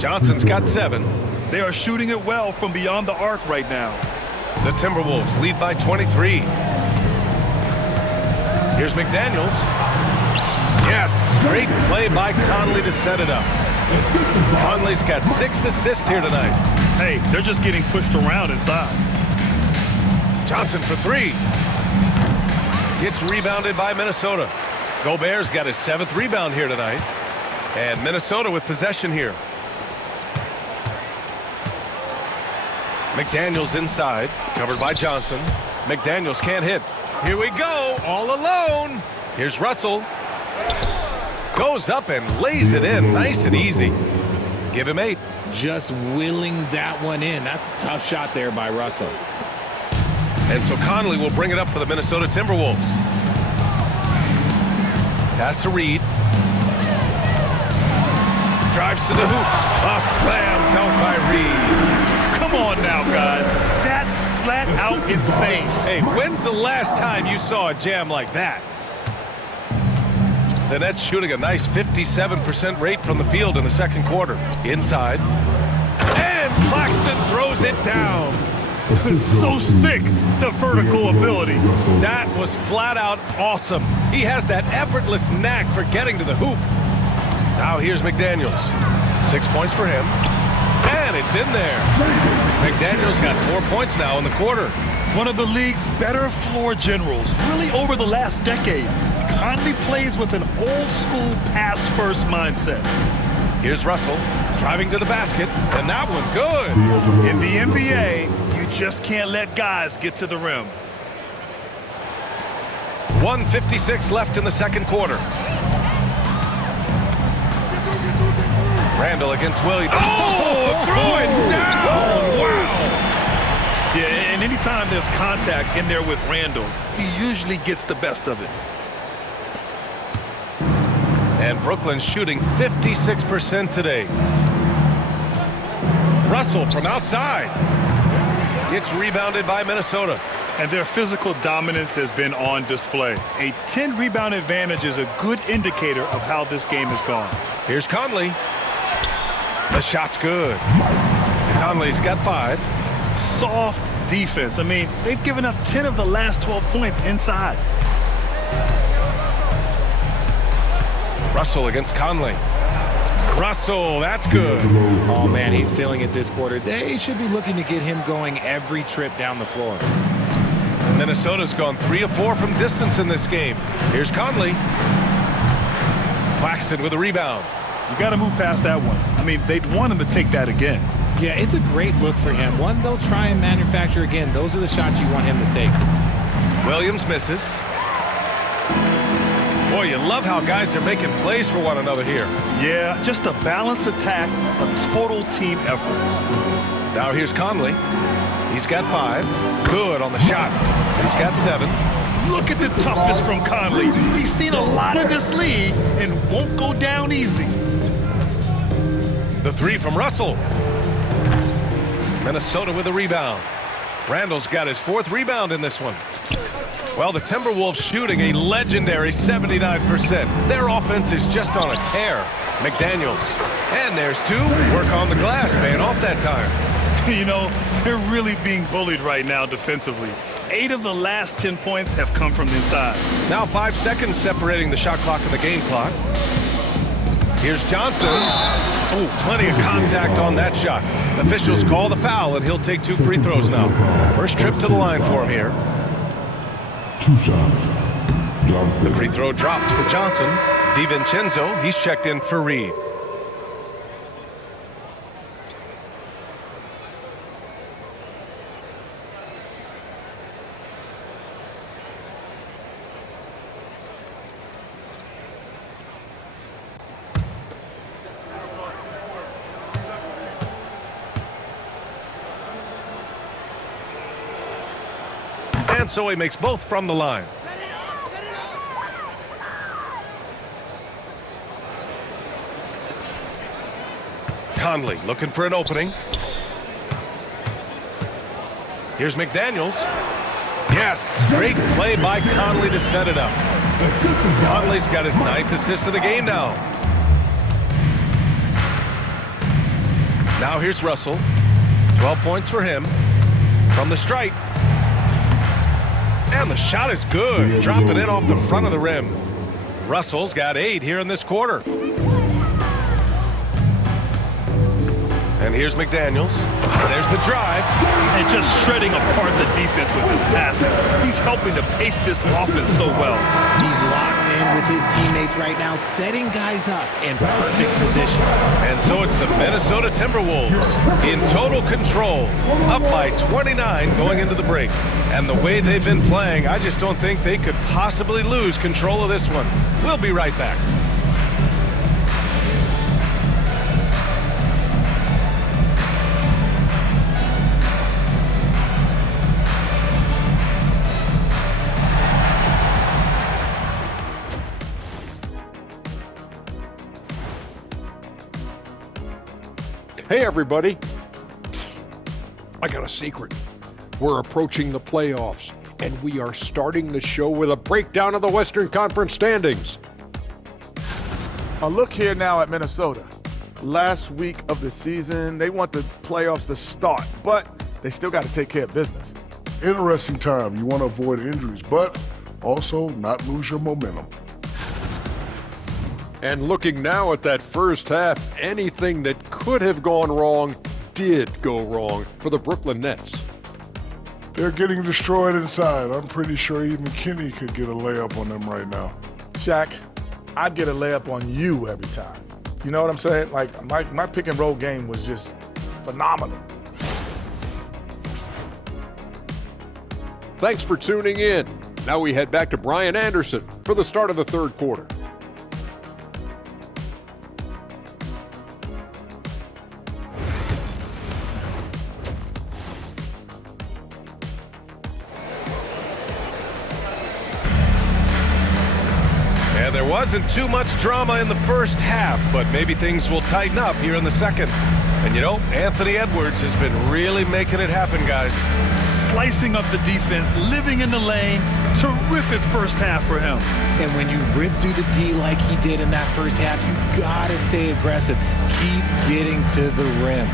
Johnson's got 7. They are shooting it well from beyond the arc right now. The Timberwolves lead by 23. Here's McDaniels. Yes, great play by Conley to set it up. Conley's got 6 assists here tonight. Hey, they're just getting pushed around inside. Johnson for 3. Gets rebounded by Minnesota. Gobert's got his 7th rebound here tonight. And Minnesota with possession here. McDaniels inside, covered by Johnson. McDaniels can't hit. Here we go, all alone. Here's Russell. Goes up and lays it in, nice and easy. Give him 8. Just willing that one in. That's a tough shot there by Russell. And so Conley will bring it up for the Minnesota Timberwolves. Pass to Reed. Drives to the hoop. A slam dunk by Reed. Come on now, guys. That's flat out insane. Hey, when's the last time you saw a jam like that? The Nets shooting a nice 57% rate from the field in the second quarter. Inside. And Claxton throws it down. So sick, the vertical ability. That was flat out awesome. He has that effortless knack for getting to the hoop. Now here's McDaniels. 6 points for him. And it's in there. McDaniels got 4 points now in the quarter. One of the league's better floor generals, really over the last decade. Conley plays with an old-school pass-first mindset. Here's Russell driving to the basket, and that one good. In the NBA, you just can't let guys get to the rim. 1:56 left in the second quarter. Randle against Williams. Oh, throw it down! Wow! Yeah, and anytime there's contact in there with Randle, he usually gets the best of it. And Brooklyn's shooting 56% today. Russell from outside. Gets rebounded by Minnesota. And their physical dominance has been on display. A 10-rebound advantage is a good indicator of how this game has gone. Here's Conley. The shot's good. Conley's got 5. Soft defense. I mean, they've given up 10 of the last 12 points inside. Russell against Conley. Russell, that's good. Oh, man, he's feeling it this quarter. They should be looking to get him going every trip down the floor. Minnesota's gone 3 of 4 from distance in this game. Here's Conley. Claxton with a rebound. You got to move past that one. I mean, they'd want him to take that again. Yeah, it's a great look for him. One they'll try and manufacture again. Those are the shots you want him to take. Williams misses. Boy, you love how guys are making plays for one another here. Yeah, just a balanced attack, a total team effort. Now here's Conley. He's got 5. Good on the shot. He's got 7. Look at the toughness from Conley. He's seen a lot in this league and won't go down easy. The 3 from Russell. Minnesota with a rebound. Randle's got his 4th rebound in this one. Well, the Timberwolves shooting a legendary 79%. Their offense is just on a tear. McDaniels. And there's 2. Work on the glass, paying off that time. You know, they're really being bullied right now defensively. 8 of the last 10 points have come from inside. Now 5 seconds separating the shot clock and the game clock. Here's Johnson. Oh, plenty of contact on that shot. Officials call the foul, and he'll take 2 free throws now. First trip to the line for him here. 2 shots. Johnson. The free throw dropped for Johnson. DiVincenzo, he's checked in for Reed. And so he makes both from the line. Conley looking for an opening. Here's McDaniels. Yes, great play by Conley to set it up. Conley's got his 9th assist of the game now. Now here's Russell. 12 points for him from the stripe. And the shot is good. Dropping in off the front of the rim. Russell's got 8 here in this quarter. And here's McDaniels. There's the drive. And just shredding apart the defense with his passing. He's helping to pace this offense so well. He's locked in with his teammates right now, setting guys up in perfect position. And so it's the Minnesota Timberwolves in total control, up by 29 going into the break. And the way they've been playing, I just don't think they could possibly lose control of this one. We'll be right back. Hey everybody, I got a secret. We're approaching the playoffs, and we are starting the show with a breakdown of the Western Conference standings. A look here now at Minnesota. Last week of the season, they want the playoffs to start, but they still got to take care of business. Interesting time. You want to avoid injuries, but also not lose your momentum. And looking now at that first half, anything that could have gone wrong did go wrong for the Brooklyn Nets. They're getting destroyed inside. I'm pretty sure even Kenny could get a layup on them right now. Shaq, I'd get a layup on you every time. You know what I'm saying? Like, my pick and roll game was just phenomenal. Thanks for tuning in. Now we head back to Brian Anderson for the start of the third quarter. And there wasn't too much drama in the first half, but maybe things will tighten up here in the second. And you know, Anthony Edwards has been really making it happen, guys. Slicing up the defense, living in the lane. Terrific first half for him. And when you rip through the D like he did in that first half, you gotta stay aggressive. Keep getting to the rim.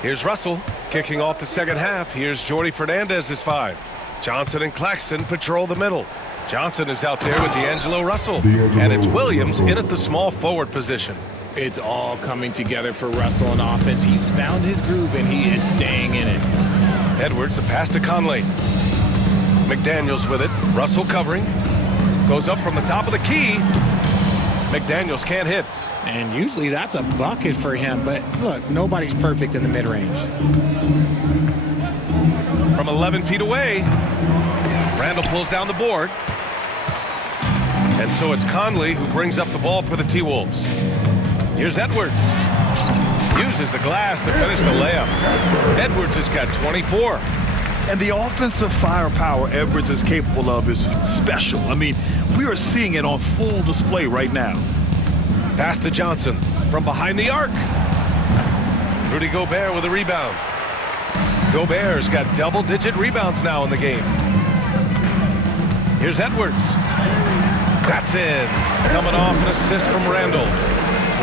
Here's Russell kicking off the second half. Here's Jordy Fernandez's 5. Johnson and Claxton patrol the middle. Johnson is out there with D'Angelo Russell. And it's Williams in at the small forward position. It's all coming together for Russell in offense. He's found his groove, and he is staying in it. Edwards, the pass to Conley. McDaniels with it. Russell covering. Goes up from the top of the key. McDaniels can't hit. And usually that's a bucket for him, but look, nobody's perfect in the mid-range. From 11 feet away, Randle pulls down the board. And so it's Conley who brings up the ball for the T-Wolves. Here's Edwards. Uses the glass to finish the layup. Edwards has got 24. And the offensive firepower Edwards is capable of is special. I mean, we are seeing it on full display right now. Pass to Johnson from behind the arc. Rudy Gobert with a rebound. Gobert's got double-digit rebounds now in the game. Here's Edwards. That's in. Coming off an assist from Randle.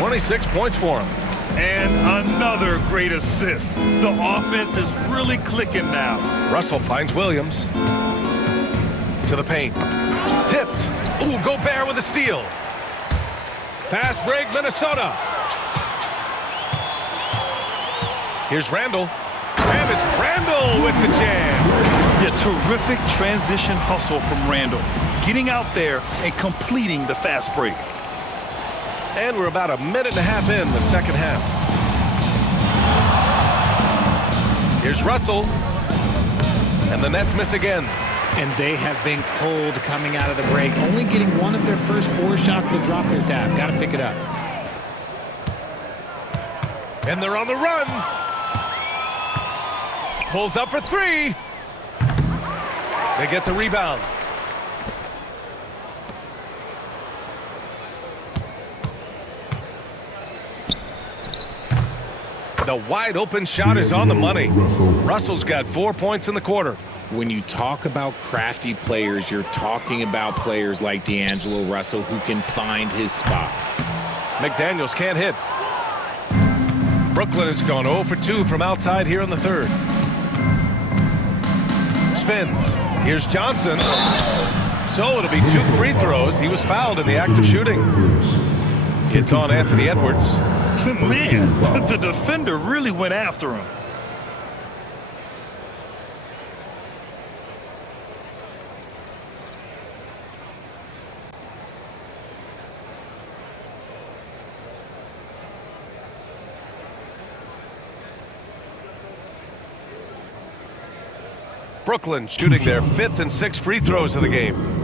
26 points for him. And another great assist. The offense is really clicking now. Russell finds Williams. To the paint. Tipped. Ooh, Gobert with a steal. Fast break, Minnesota. Here's Randle. And it's Randle with the jam. Yeah, terrific transition hustle from Randle. Getting out there and completing the fast break. And we're about a minute and a half in the second half. Here's Russell. And the Nets miss again. And they have been cold coming out of the break, only getting one of their first 4 shots to drop this half. Got to pick it up. And they're on the run. Pulls up for three. They get the rebound. The wide open shot is on the money. Russell's got 4 points in the quarter. When you talk about crafty players, you're talking about players like D'Angelo Russell who can find his spot. McDaniels can't hit. Brooklyn has gone 0 for 2 from outside here in the third. Spins. Here's Johnson. So it'll be 2 free throws. He was fouled in the act of shooting. It's on Anthony Edwards. Man, the defender really went after him. Brooklyn shooting their 5th and 6th free throws of the game.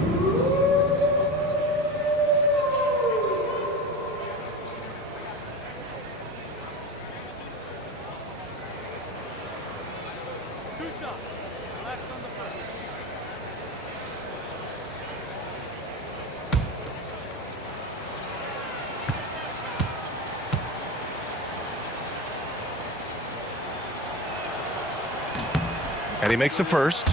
And he makes the first.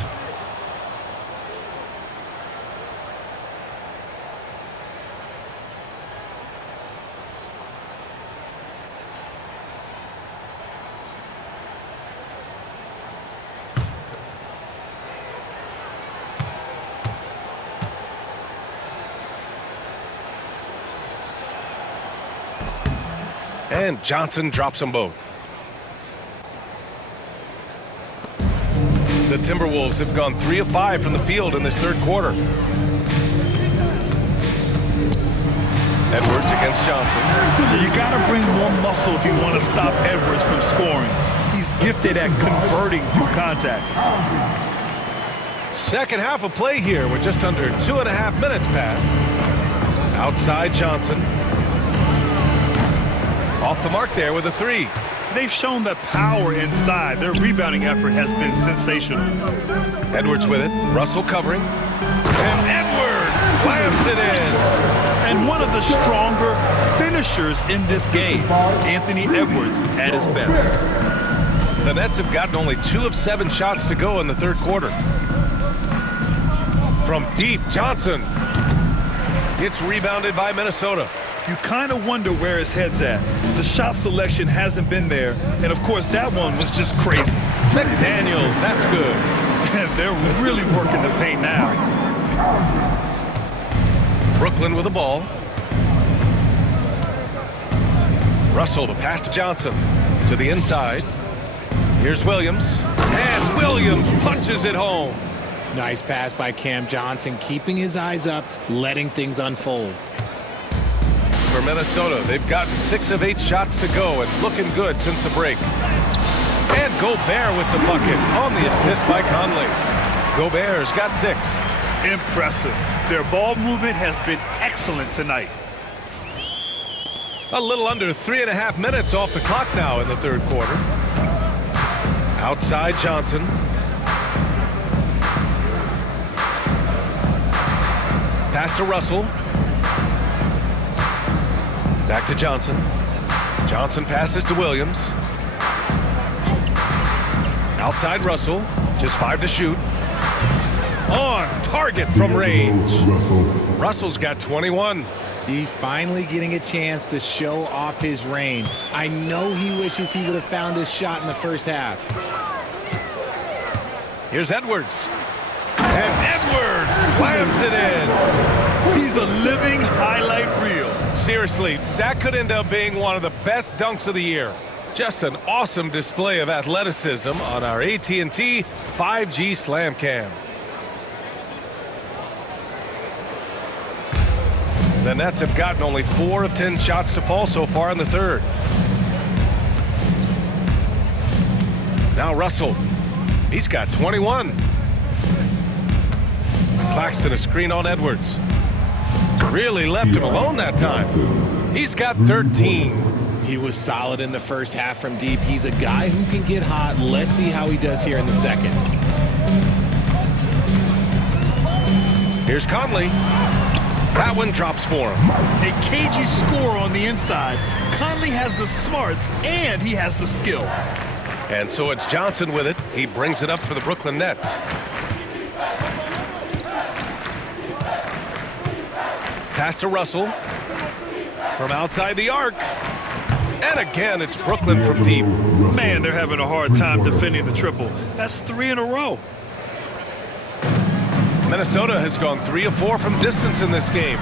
And Johnson drops them both. The Timberwolves have gone 3 of 5 from the field in this third quarter. Edwards against Johnson. You got to bring more muscle if you want to stop Edwards from scoring. He's gifted at converting through contact. Second half of play here with just under 2.5 minutes passed. Outside Johnson. Off the mark there with a 3. They've shown that power inside. Their rebounding effort has been sensational. Edwards with it. Russell covering. And Edwards slams it in. And one of the stronger finishers in this game, Anthony Edwards at his best. The Nets have gotten only 2 of 7 shots to go in the third quarter. From deep, Johnson. It's rebounded by Minnesota. You kind of wonder where his head's at. The shot selection hasn't been there. And, of course, that one was just crazy. McDaniels, that's good. They're really working the paint now. Brooklyn with the ball. Russell to pass to Johnson. To the inside. Here's Williams. And Williams punches it home. Nice pass by Cam Johnson, keeping his eyes up, letting things unfold. For Minnesota, they've gotten 6 of 8 shots to go and looking good since the break. And Gobert with the bucket on the assist by Conley. Gobert's got 6. Impressive. Their ball movement has been excellent tonight. A little under 3.5 minutes off the clock now in the third quarter. Outside Johnson. Pass to Russell. Back to Johnson. Johnson passes to Williams. Outside Russell. Just 5 to shoot. On target from range. Russell's got 21. He's finally getting a chance to show off his range. I know he wishes he would have found his shot in the first half. Here's Edwards. And Edwards slams it in. He's a living highlight reel. Seriously, that could end up being one of the best dunks of the year. Just an awesome display of athleticism on our AT&T 5G Slam Cam. The Nets have gotten only 4 of 10 shots to fall so far in the third. Now Russell. He's got 21. Claxton a screen on Edwards. Really left him alone that time. He's got 13. He was solid in the first half from deep. He's a guy who can get hot. Let's see how he does here in the second. Here's Conley. That one drops for him. A cagey score on the inside. Conley has the smarts and he has the skill. And so it's Johnson with it. He brings it up for the Brooklyn Nets. Pass to Russell from outside the arc. And again, it's Brooklyn from deep. Man, they're having a hard time defending the triple. That's 3 in a row. Minnesota has gone 3 of 4 from distance in this game.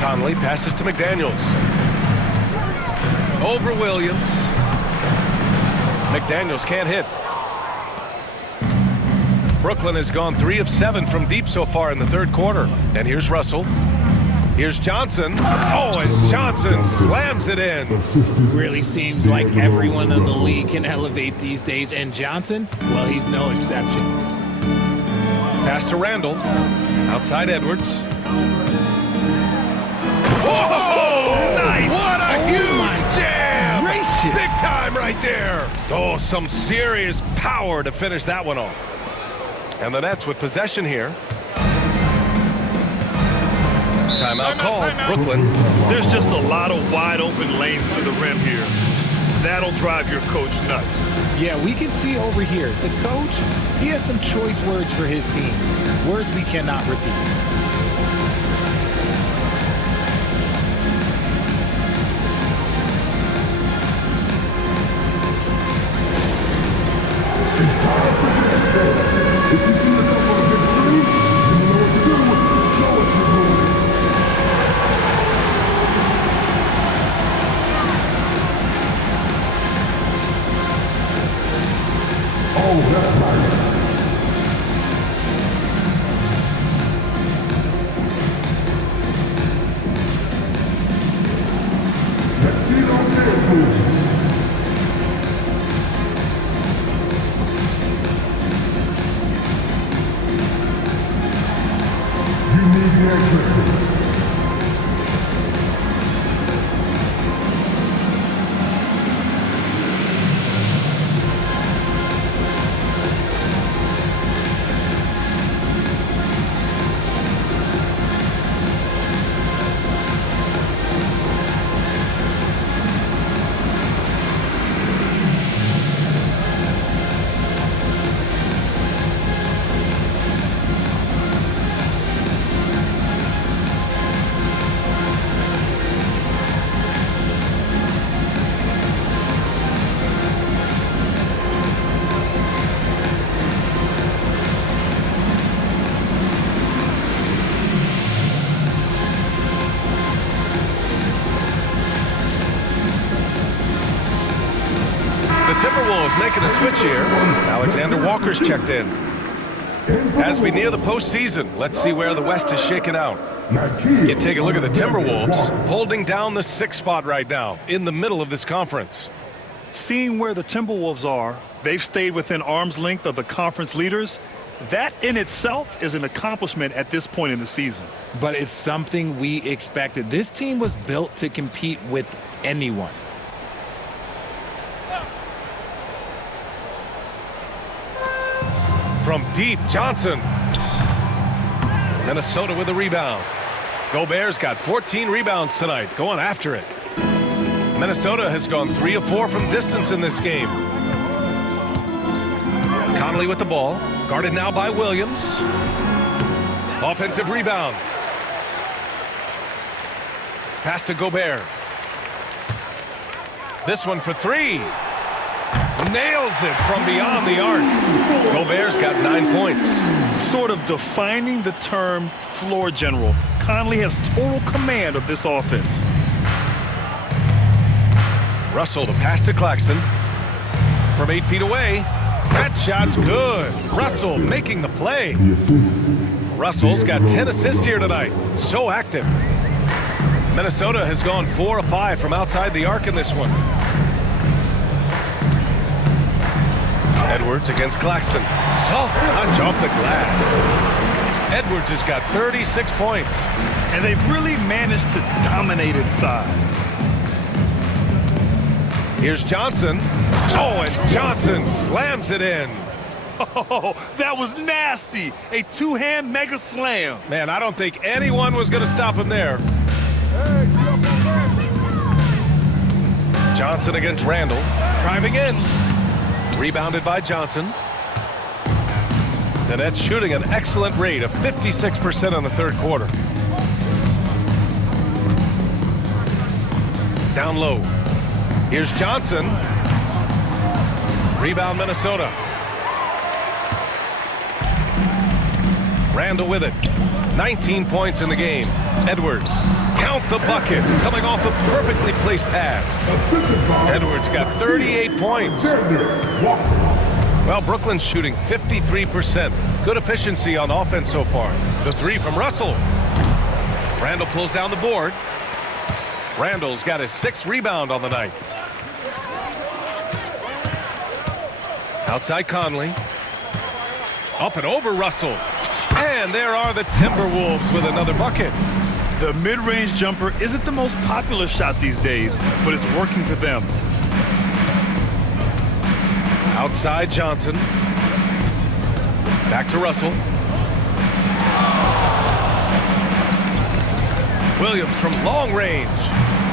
Conley passes to McDaniels. Over Williams. McDaniels can't hit. Brooklyn has gone 3 of 7 from deep so far in the third quarter. And here's Russell. Here's Johnson. Oh, and Johnson slams it in. Really seems like everyone in the league can elevate these days. And Johnson, well, he's no exception. Pass to Randle. Outside Edwards. Whoa! Nice! What a huge jam! Gracious. Big time right there. Oh, some serious power to finish that one off. And the Nets with possession here. Timeout called. Brooklyn. There's just a lot of wide open lanes to the rim here. That'll drive your coach nuts. Yeah, we can see over here, the coach, he has some choice words for his team. Words we cannot repeat. Timberwolves making a switch here. Alexander Walker's checked in. As we near the postseason, let's see where the West is shaken out. You take a look at the Timberwolves holding down the 6th spot right now in the middle of this conference. Seeing where the Timberwolves are, they've stayed within arm's length of the conference leaders. That in itself is an accomplishment at this point in the season. But it's something we expected. This team was built to compete with anyone. From deep, Johnson. Minnesota with a rebound. Gobert's got 14 rebounds tonight, going after it. Minnesota has gone 3 of 4 from distance in this game. Conley with the ball, guarded now by Williams. Offensive rebound. Pass to Gobert. This one for 3. Nails it from beyond the arc. Gobert's got 9 points. Sort of defining the term floor general. Conley has total command of this offense. Russell to pass to Claxton. From 8 feet away. That shot's good. Russell making the play. Russell's got 10 assists here tonight. So active. Minnesota has gone 4 of 5 from outside the arc in this one. Edwards against Claxton. Soft touch off the glass. Edwards has got 36 points. And they've really managed to dominate inside. Here's Johnson. Oh, and Johnson slams it in. Oh, that was nasty. A two-hand mega slam. Man, I don't think anyone was going to stop him there. Johnson against Randle. Driving in. Rebounded by Johnson. The Nets shooting an excellent rate of 56% in the third quarter. Down low. Here's Johnson. Rebound Minnesota. Randle with it. 19 points in the game. Edwards. Count the bucket. Coming off a perfectly placed pass. Edwards got 38 points. Well, Brooklyn's shooting 53%. Good efficiency on offense so far. The three from Russell. Randle pulls down the board. Randle's got his 6th rebound on the night. Outside Conley. Up and over Russell. And there are the Timberwolves with another bucket. The mid-range jumper isn't the most popular shot these days, but it's working for them. Outside Johnson. Back to Russell. Williams from long range.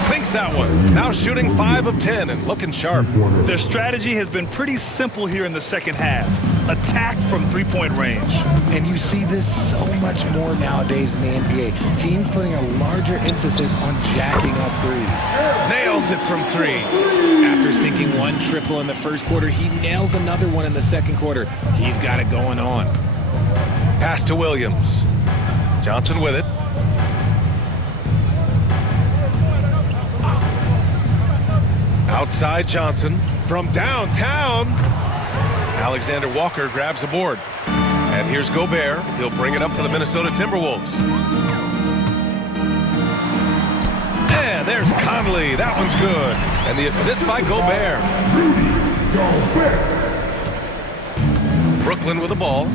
Sinks that one. Now shooting 5 of 10 and looking sharp. Their strategy has been pretty simple here in the second half. Attack from three-point range. And you see this so much more nowadays in the NBA. Teams putting a larger emphasis on jacking up threes. Nails it from 3. After sinking one triple in the first quarter, he nails another one in the second quarter. He's got it going on. Pass to Williams. Johnson with it. Outside Johnson from downtown. Alexander Walker grabs the board. And here's Gobert. He'll bring it up for the Minnesota Timberwolves. And there's Conley. That one's good. And the assist by Gobert. Brooklyn with the ball.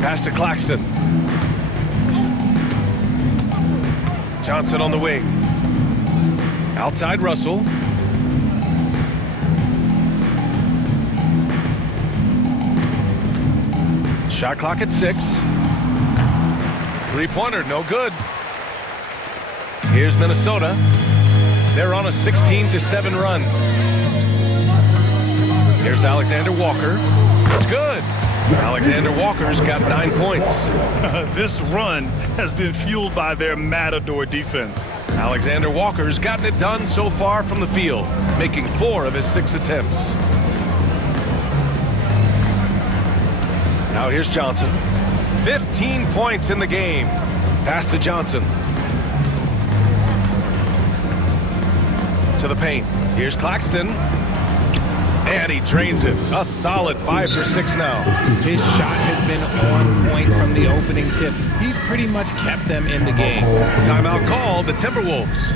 Pass to Claxton. Johnson on the wing. Outside Russell. Shot clock at 6. Three-pointer, no good. Here's Minnesota. They're on a 16-7 run. Here's Alexander Walker. It's good. Alexander Walker's got 9 points. This run has been fueled by their Matador defense. Alexander Walker's gotten it done so far from the field, making 4 of his 6 attempts. Now here's Johnson. 15 points in the game. Pass to Johnson. To the paint. Here's Claxton. And he drains it. A solid 5 for 6 now. His shot has been on point from the opening tip. He's pretty much kept them in the game. Timeout called, the Timberwolves.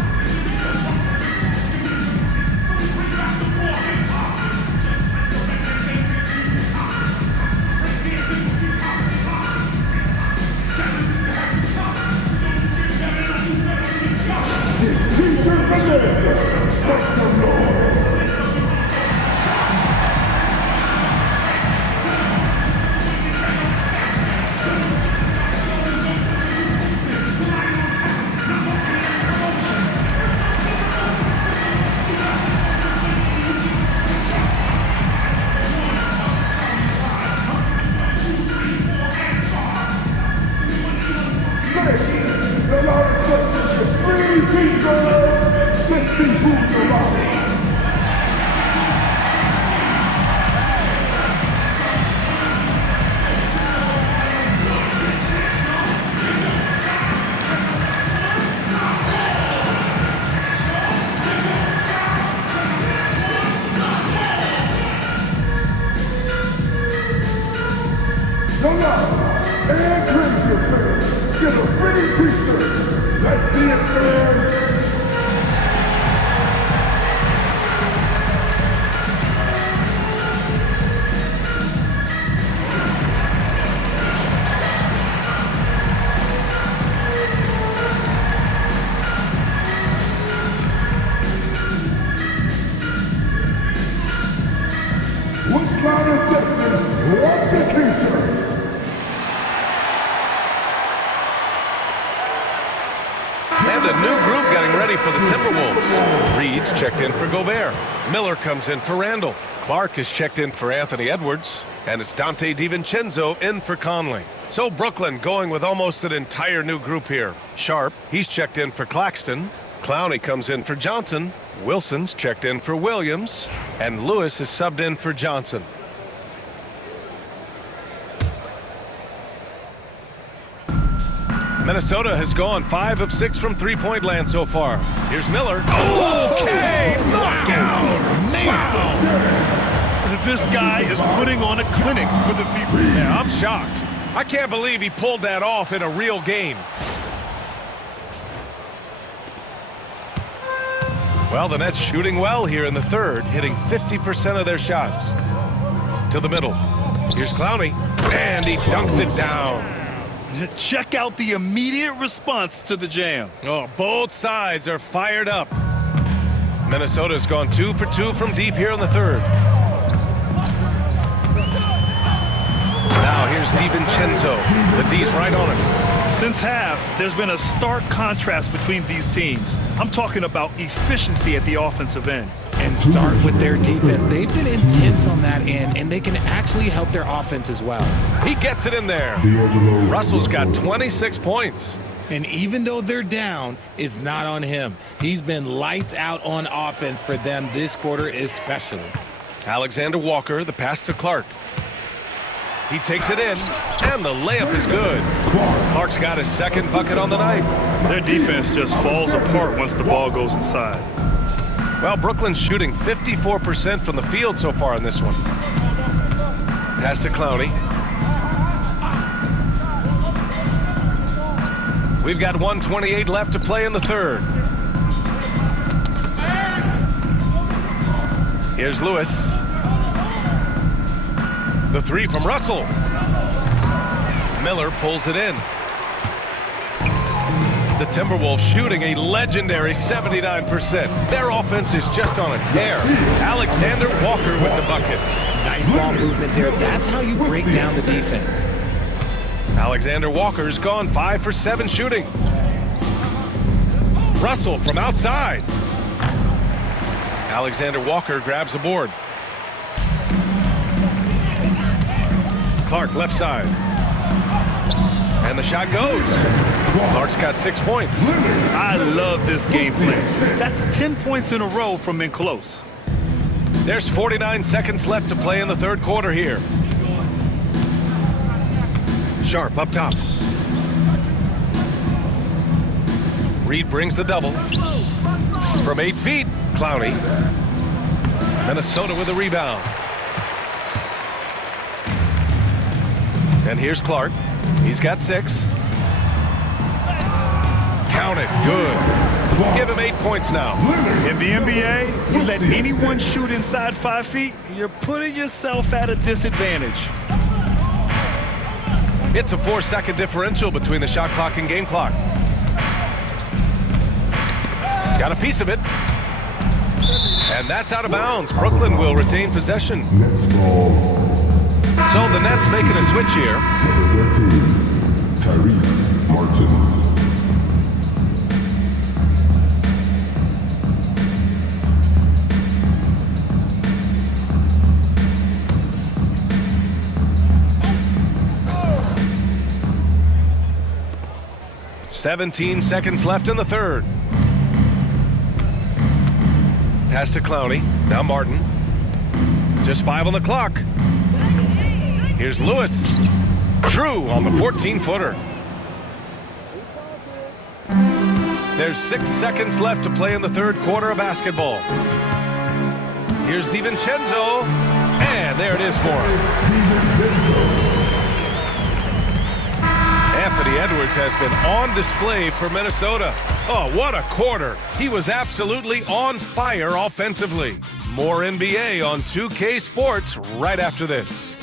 And a new group getting ready for the Timberwolves. Reed's checked in for Gobert. Miller comes in for Randle. Clark is checked in for Anthony Edwards. And it's Dante DiVincenzo in for Conley. So Brooklyn going with almost an entire new group here. Sharp, he's checked in for Claxton. Clowney comes in for Johnson. Wilson's checked in for Williams. And Lewis is subbed in for Johnson. Minnesota has gone 5 of 6 from three-point land so far. Here's Miller. Okay, knockout! Wow! This guy is putting on a clinic for the people. Yeah, I'm shocked. I can't believe he pulled that off in a real game. Well, the Nets shooting well here in the third, hitting 50% of their shots. To the middle. Here's Clowney, and he dunks it down. Check out the immediate response to the jam. Oh, both sides are fired up. Minnesota's gone 2 for 2 from deep here in the third. Now here's DiVincenzo. The D's right on him. Since half, there's been a stark contrast between these teams. I'm talking about efficiency at the offensive end. And start with their defense. They've been intense on that end, and they can actually help their offense as well. He gets it in there. Russell's got 26 points. And even though they're down, it's not on him. He's been lights out on offense for them this quarter especially. Alexander Walker, the pass to Clark. He takes it in, and the layup is good. Clark's got his second bucket on the night. Their defense just falls apart once the ball goes inside. Well, Brooklyn's shooting 54% from the field so far in this one. Pass to Clowney. We've got 1:28 left to play in the third. Here's Lewis. The three from Russell. Miller pulls it in. The Timberwolves shooting a legendary 79%. Their offense is just on a tear. Alexander Walker with the bucket. Nice ball movement there. That's how you break down the defense. Alexander Walker's gone 5 for 7 shooting. Russell from outside. Alexander Walker grabs the board. Clark left side. And the shot goes. Clark's got 6 points. I love this game plan. That's 10 points in a row from in close. There's 49 seconds left to play in the third quarter here. Sharp up top. Reed brings the double. From 8 feet, Clowney. Minnesota with a rebound. And here's Clark. He's got 6. Count it. Good. Give him 8 points now. In the NBA, you let anyone shoot inside 5 feet, you're putting yourself at a disadvantage. It's a 4-second differential between the shot clock and game clock. Got a piece of it. And that's out of bounds. Brooklyn will retain possession. So the Nets making a switch here. Tyrese Martin. "17 seconds left in the third. Pass to Clowney. Now Martin. Just 5 on the clock. Here's Lewis. True on the 14-footer. There's 6 seconds left to play in the third quarter of basketball. Here's DiVincenzo. And there it is for him. Anthony Edwards has been on display for Minnesota. Oh, what a quarter. He was absolutely on fire offensively. More NBA on 2K Sports right after this.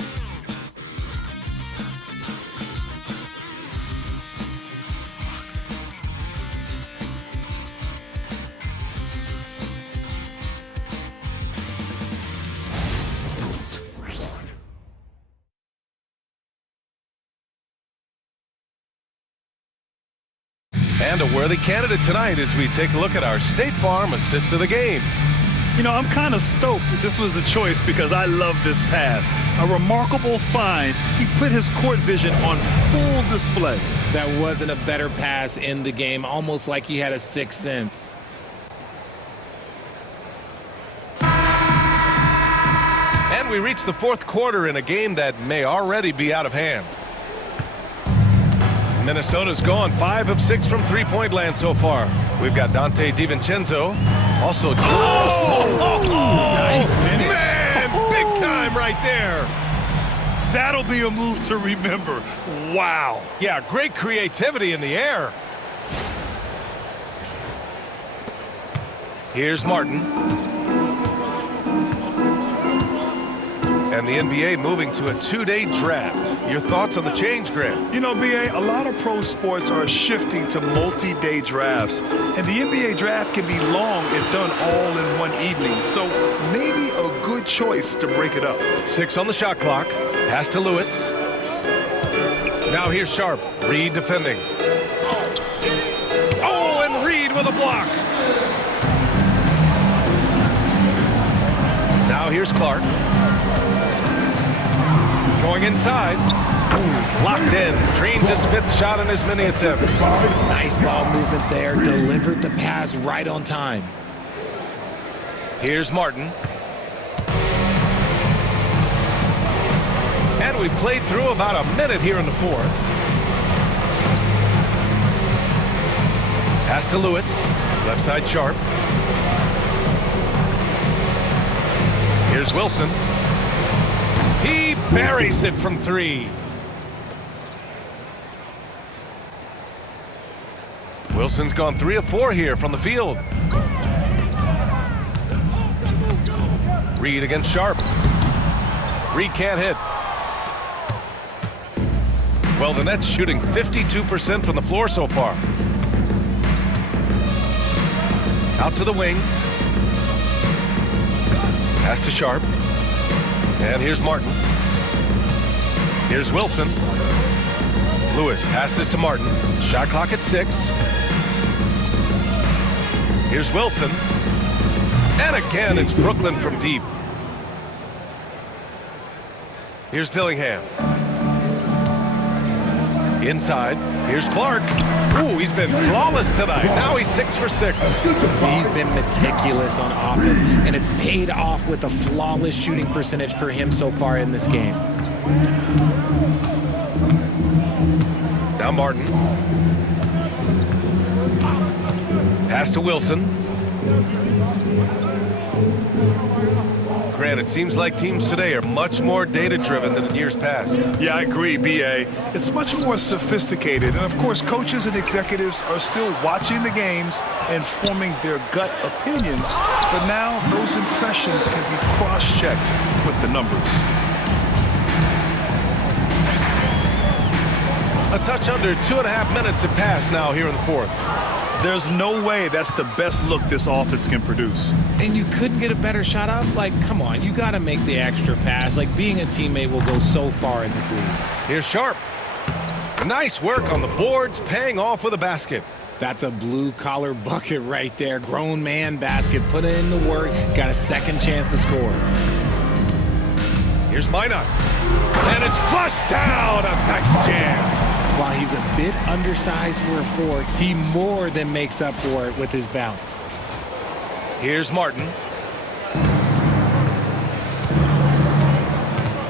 And a worthy candidate tonight as we take a look at our State Farm assist of the game. You know, I'm kind of stoked that this was a choice because I love this pass. A remarkable find. He put his court vision on full display. That wasn't a better pass in the game, almost like he had a sixth sense. And we reach the fourth quarter in a game that may already be out of hand. Minnesota's gone 5 of 6 from three-point land so far. We've got Dante DiVincenzo. Also, Nice finish. Man, big time right there. That'll be a move to remember. Wow. Yeah, great creativity in the air. Here's Martin. And the NBA moving to a 2-day draft. Your thoughts on the change, Grant? You know, B.A., a lot of pro sports are shifting to multi-day drafts. And the NBA draft can be long if done all in one evening. So maybe a good choice to break it up. 6 on the shot clock. Pass to Lewis. Now here's Sharp. Reed defending. Oh, and Reed with a block. Now here's Clark. Going inside. He's locked in. Drains his 5th shot in as many attempts. Nice ball movement there. Delivered the pass right on time. Here's Martin. And we played through about a minute here in the fourth. Pass to Lewis. Left side Sharp. Here's Wilson. He buries it from 3. Wilson's gone 3 of 4 here from the field. Reed against Sharp. Reed can't hit. Well, the Nets shooting 52% from the floor so far. Out to the wing. Pass to Sharp. And here's Martin. Here's Wilson. Lewis passes to Martin. Shot clock at 6. Here's Wilson. And again, it's Brooklyn from deep. Here's Dillingham. Inside. Here's Clark. Ooh, he's been flawless tonight. Now he's 6 for 6. He's been meticulous on offense, and it's paid off with a flawless shooting percentage for him so far in this game. Now Martin. Pass to Wilson. Grant, it seems like teams today are much more data-driven than in years past. Yeah, I agree, B.A. It's much more sophisticated. And, of course, coaches and executives are still watching the games and forming their gut opinions. But now those impressions can be cross-checked with the numbers. A touch under 2.5 minutes have passed now here in the fourth. There's no way that's the best look this offense can produce. And you couldn't get a better shot up? Like, come on, you got to make the extra pass. Like, being a teammate will go so far in this league. Here's Sharp. Nice work on the boards, paying off with a basket. That's a blue-collar bucket right there. Grown man basket. Put in the work. Got a second chance to score. Here's Minot. And it's flushed down. A nice jam. While he's a bit undersized for a 4, he more than makes up for it with his bounce. Here's Martin.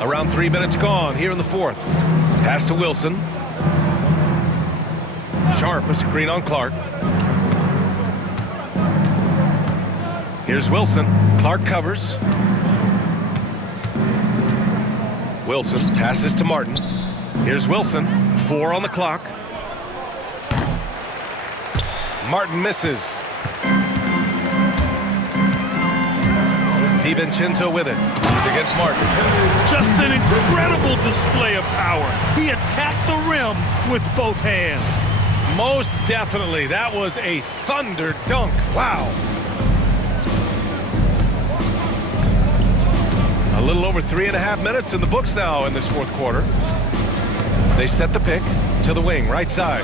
Around 3 minutes gone here in the fourth. Pass to Wilson. Sharp, a screen on Clark. Here's Wilson. Clark covers. Wilson passes to Martin. Here's Wilson. 4 on the clock. Martin misses. DiVincenzo with it. It's against Martin. Just an incredible display of power. He attacked the rim with both hands. Most definitely. That was a thunder dunk. Wow. A little over 3.5 minutes in the books now in this fourth quarter. They set the pick to the wing, right side.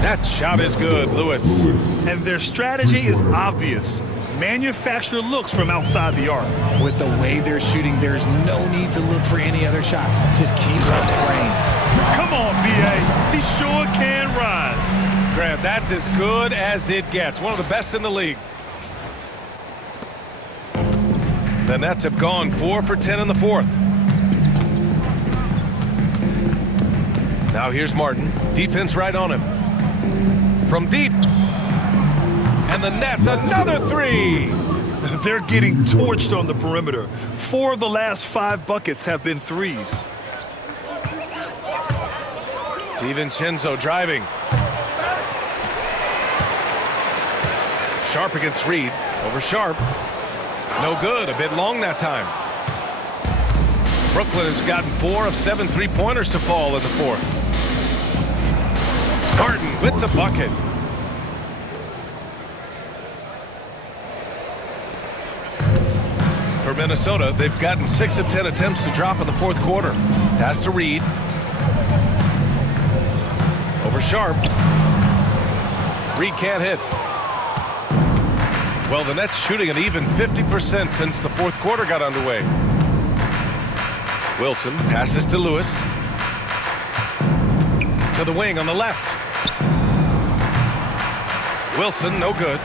That shot is good, Lewis. And their strategy is obvious. Manufacture looks from outside the arc. With the way they're shooting, there's no need to look for any other shot. Just keep letting it rain. Come on, B.A. He sure can rise. Grant, that's as good as it gets. One of the best in the league. The Nets have gone 4 for 10 in the fourth. Now here's Martin. Defense right on him. From deep. And the Nets, another three. They're getting torched on the perimeter. 4 of the last 5 buckets have been threes. DiVincenzo driving. Sharp against Reed. Over Sharp. No good. A bit long that time. Brooklyn has gotten 4 of 7 three-pointers to fall in the fourth. Martin with the bucket. For Minnesota, they've gotten 6 of 10 attempts to drop in the fourth quarter. Pass to Reed. Over Sharp. Reed can't hit. Well, the Nets shooting an even 50% since the fourth quarter got underway. Wilson passes to Lewis. To the wing on the left. Wilson, no good.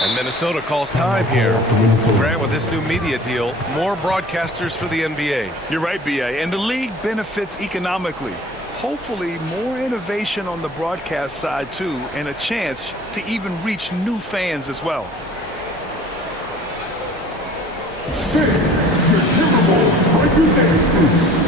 And Minnesota calls time here. Grant, with this new media deal, more broadcasters for the NBA. You're right, B.A. And the league benefits economically. Hopefully, more innovation on the broadcast side, too, and a chance to even reach new fans as well. Timberwolves, right today.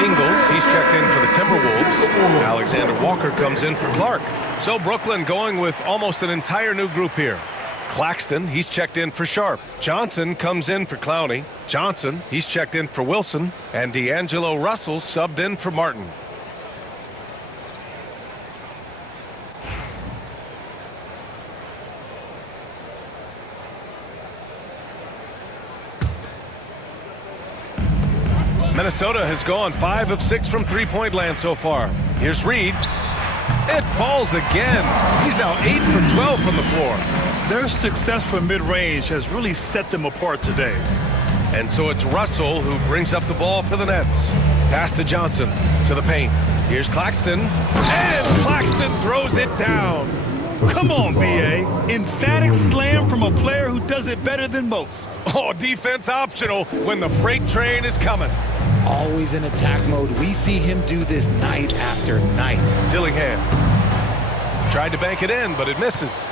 Ingles, he's checked in for the Timberwolves. Alexander Walker comes in for Clark. So Brooklyn going with almost an entire new group here. Claxton, he's checked in for Sharp. Johnson comes in for Clowney. Johnson, he's checked in for Wilson. And D'Angelo Russell subbed in for Martin. Minnesota has gone 5 of 6 from three-point land so far. Here's Reed. It falls again. He's now 8 for 12 from the floor. Their success from mid-range has really set them apart today. And so it's Russell who brings up the ball for the Nets. Pass to Johnson, to the paint. Here's Claxton. And Claxton throws it down. Come on, B.A. Emphatic slam from a player who does it better than most. Oh, defense optional when the freight train is coming. Always in attack mode. We see him do this night after night. Dillingham tried to bank it in, but it misses.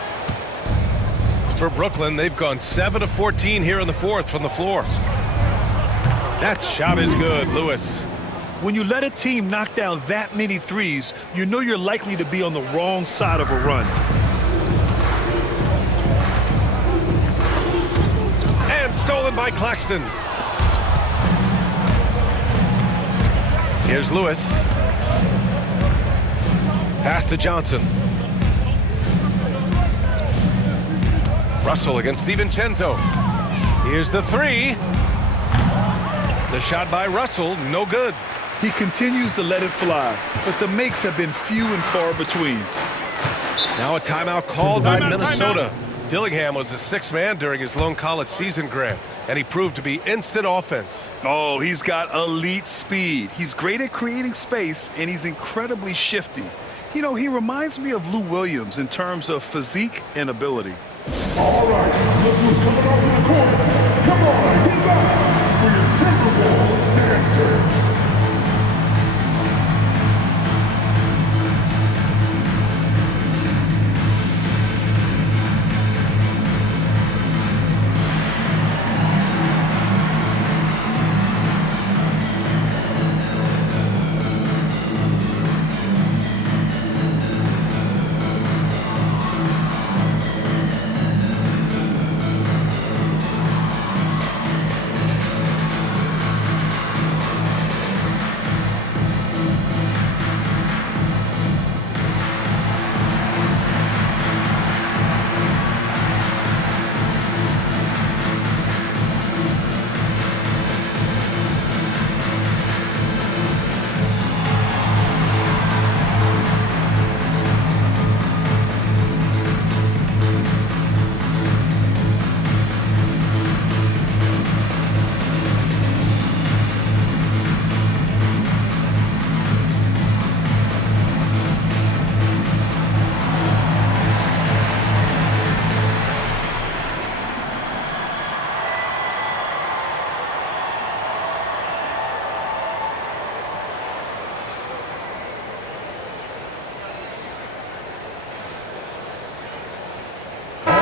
For Brooklyn, they've gone 7 of 14 here in the fourth from the floor. That shot is good, Lewis. When you let a team knock down that many threes, you know you're likely to be on the wrong side of a run. And stolen by Claxton. Here's Lewis. Pass to Johnson. Russell against DiVincenzo. Here's the three. The shot by Russell, no good. He continues to let it fly, but the makes have been few and far between. Now a timeout called by Minnesota. Dillingham was the sixth man during his lone college season, Grant, and he proved to be instant offense. Oh, he's got elite speed. He's great at creating space, and he's incredibly shifty. You know, he reminds me of Lou Williams in terms of physique and ability. All right, look who's coming out to the court. Come on, get back for your Timberwolves dancers.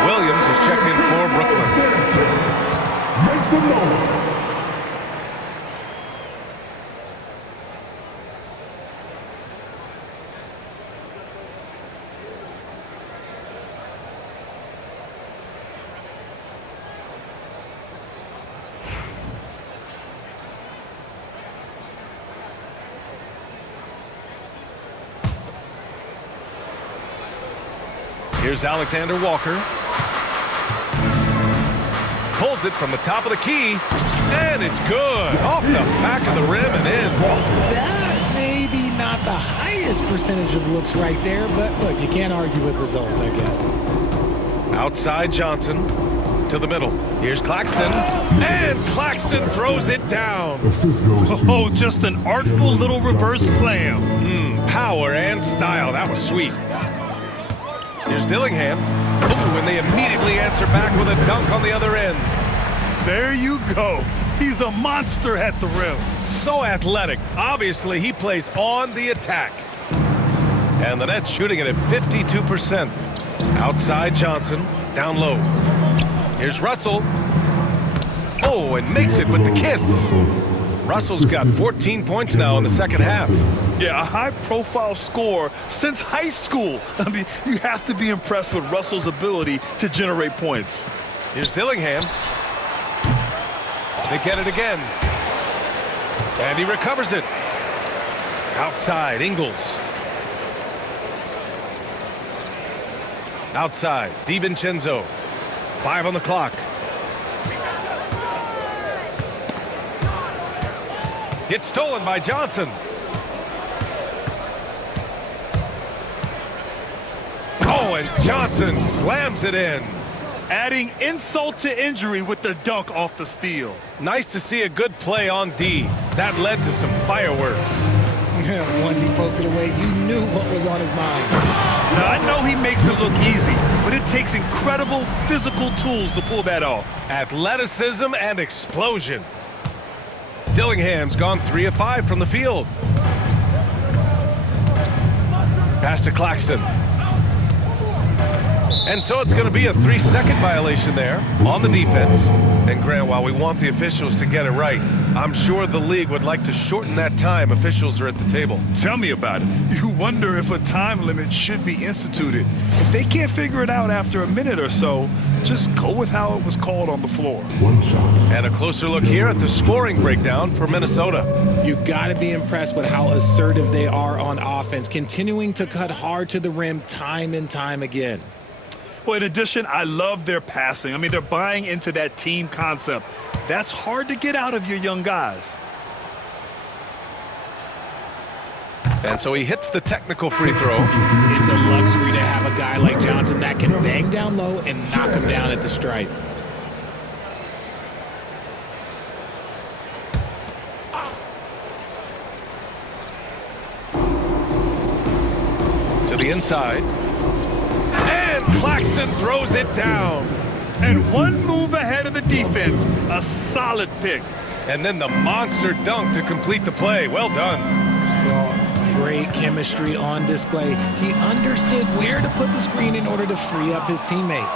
Williams is checked in for Brooklyn. Make some noise. Here's Alexander Walker. Pulls it from the top of the key, and it's good. Off the back of the rim and in. That may be not the highest percentage of looks right there, but look, you can't argue with results, I guess. Outside Johnson to the middle. Here's Claxton, and Claxton throws it down. Oh, just an artful little reverse slam. Power and style. That was sweet. Here's Dillingham. Ooh, and they immediately answer back with a dunk on the other end. There you go. He's a monster at the rim. So athletic. Obviously, he plays on the attack. And the Nets shooting it at 52%. Outside Johnson, down low. Here's Russell. Oh, and makes it with the kiss. Russell's got 14 points now in the second half. Yeah, a high-profile scorer since high school. I mean, you have to be impressed with Russell's ability to generate points. Here's Dillingham. They get it again. And he recovers it. Outside, Ingles. Outside, DiVincenzo. 5 on the clock. It's stolen by Johnson. Oh, and Johnson slams it in. Adding insult to injury with the dunk off the steal. Nice to see a good play on D. That led to some fireworks. Once he poked it away, you knew what was on his mind. Now, I know he makes it look easy, but it takes incredible physical tools to pull that off. Athleticism and explosion. Dillingham's gone 3 of 5 from the field. Pass to Claxton. And so it's going to be a 3-second violation there on the defense. And Grant, while we want the officials to get it right, I'm sure the league would like to shorten that time officials are at the table. Tell me about it. You wonder if a time limit should be instituted. If they can't figure it out after a minute or so, just go with how it was called on the floor. And a closer look here at the scoring breakdown for Minnesota. You got to be impressed with how assertive they are on offense, continuing to cut hard to the rim time and time again. Well, in addition, I love their passing. I mean, they're buying into that team concept. That's hard to get out of your young guys. And so he hits the technical free throw. It's a luxury to have a guy like Johnson that can bang down low and knock him down at the stripe. To the inside. And Claxton throws it down. And one move ahead of the defense. A solid pick. And then the monster dunk to complete the play. Well done. Well, great chemistry on display. He understood where to put the screen in order to free up his teammate.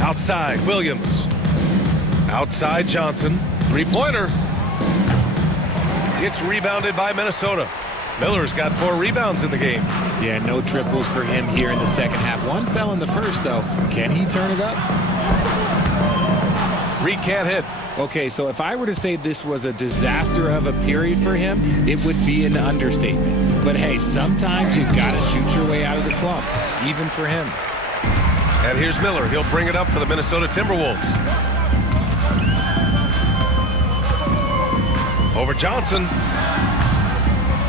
Outside, Williams. Outside, Johnson. Three-pointer. It's rebounded by Minnesota. Miller's got 4 rebounds in the game. Yeah, no triples for him here in the second half. One fell in the first, though. Can he turn it up? Reed can't hit. Okay, so if I were to say this was a disaster of a period for him, it would be an understatement. But hey, sometimes you gotta shoot your way out of the slump, even for him. And here's Miller. He'll bring it up for the Minnesota Timberwolves. Over Johnson.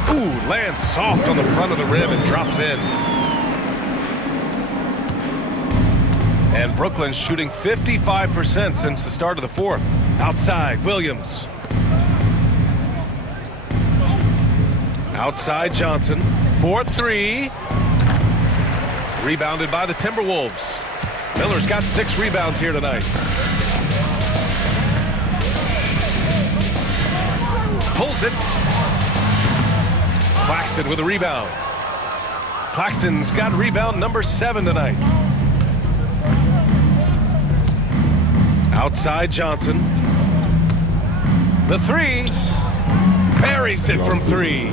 Ooh, lands soft on the front of the rim and drops in. And Brooklyn's shooting 55% since the start of the fourth. Outside, Williams. Outside, Johnson. 4-3. Rebounded by the Timberwolves. Miller's got 6 rebounds here tonight. Pulls it. Claxton with a rebound. Claxton's got rebound number 7 tonight. Outside Johnson. The 3. Buries it from 3.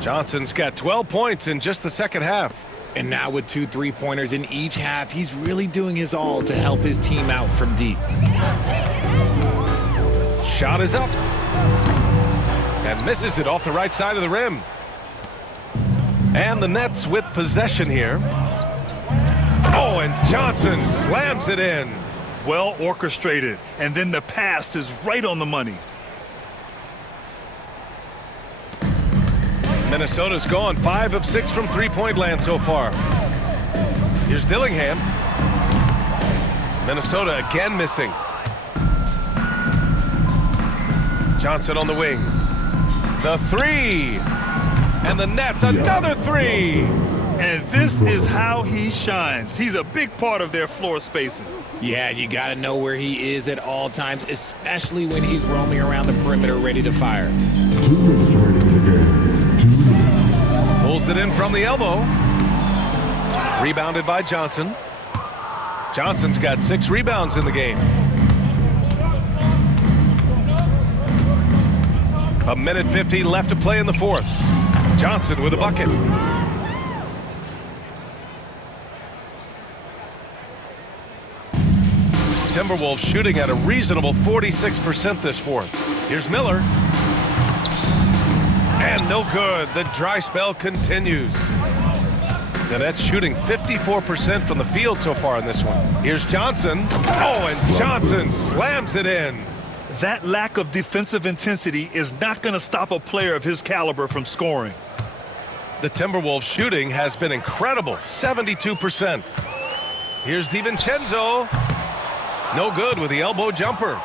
Johnson's got 12 points in just the second half. And now with 2 3-pointers in each half, he's really doing his all to help his team out from deep. Shot is up. And misses it off the right side of the rim. And the Nets with possession here. Oh, and Johnson slams it in. Well orchestrated. And then the pass is right on the money. Minnesota's gone 5 of 6 from three-point land so far. Here's Dillingham. Minnesota again missing. Johnson on the wing. The 3. And the Nets, another 3. And this is how he shines. He's a big part of their floor spacing. Yeah, you got to know where he is at all times, especially when he's roaming around the perimeter ready to fire. 2 minutes remaining in the game. 2 minutes. Pulls it in from the elbow. Rebounded by Johnson. Johnson's got 6 rebounds in the game. A minute 50 left to play in the fourth. Johnson with a bucket. Timberwolves shooting at a reasonable 46% this fourth. Here's Miller. And no good. The dry spell continues. The Nets shooting 54% from the field so far in this one. Here's Johnson. Oh, and Johnson slams it in. That lack of defensive intensity is not going to stop a player of his caliber from scoring. The Timberwolves shooting has been incredible, 72%. Here's DiVincenzo. No good with the elbow jumper.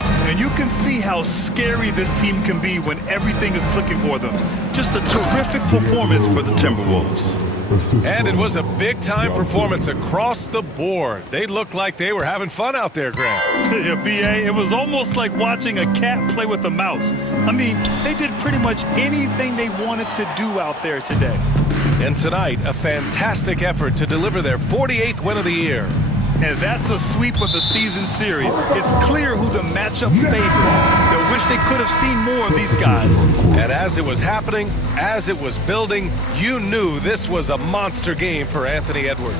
And you can see how scary this team can be when everything is clicking for them. Just a terrific performance for the Timberwolves. And it was a big-time performance across the board. They looked like they were having fun out there, Grant. Yeah, B.A., it was almost like watching a cat play with a mouse. I mean, they did pretty much anything they wanted to do out there today. And tonight, a fantastic effort to deliver their 48th win of the year. And that's a sweep of the season series. It's clear who the matchup favored. They wish they could have seen more of these guys. And as it was happening, as it was building, you knew this was a monster game for Anthony Edwards.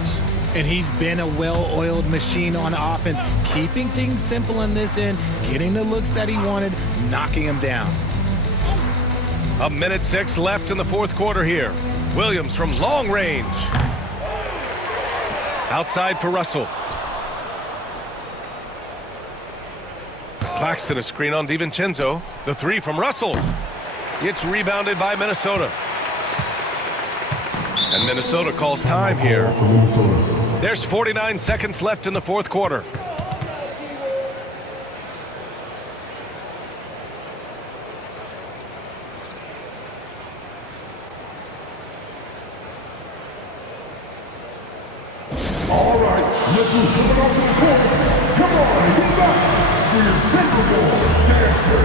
And he's been a well-oiled machine on offense, keeping things simple in this end, getting the looks that he wanted, knocking them down. A minute 6 left in the fourth quarter here. Williams from long range. Outside for Russell. Claxton a screen on DiVincenzo. The three from Russell. It's rebounded by Minnesota. And Minnesota calls time here. There's 49 seconds left in the fourth quarter. All right, look who's coming off the court. Come on, get back for your Timberwolves dancer.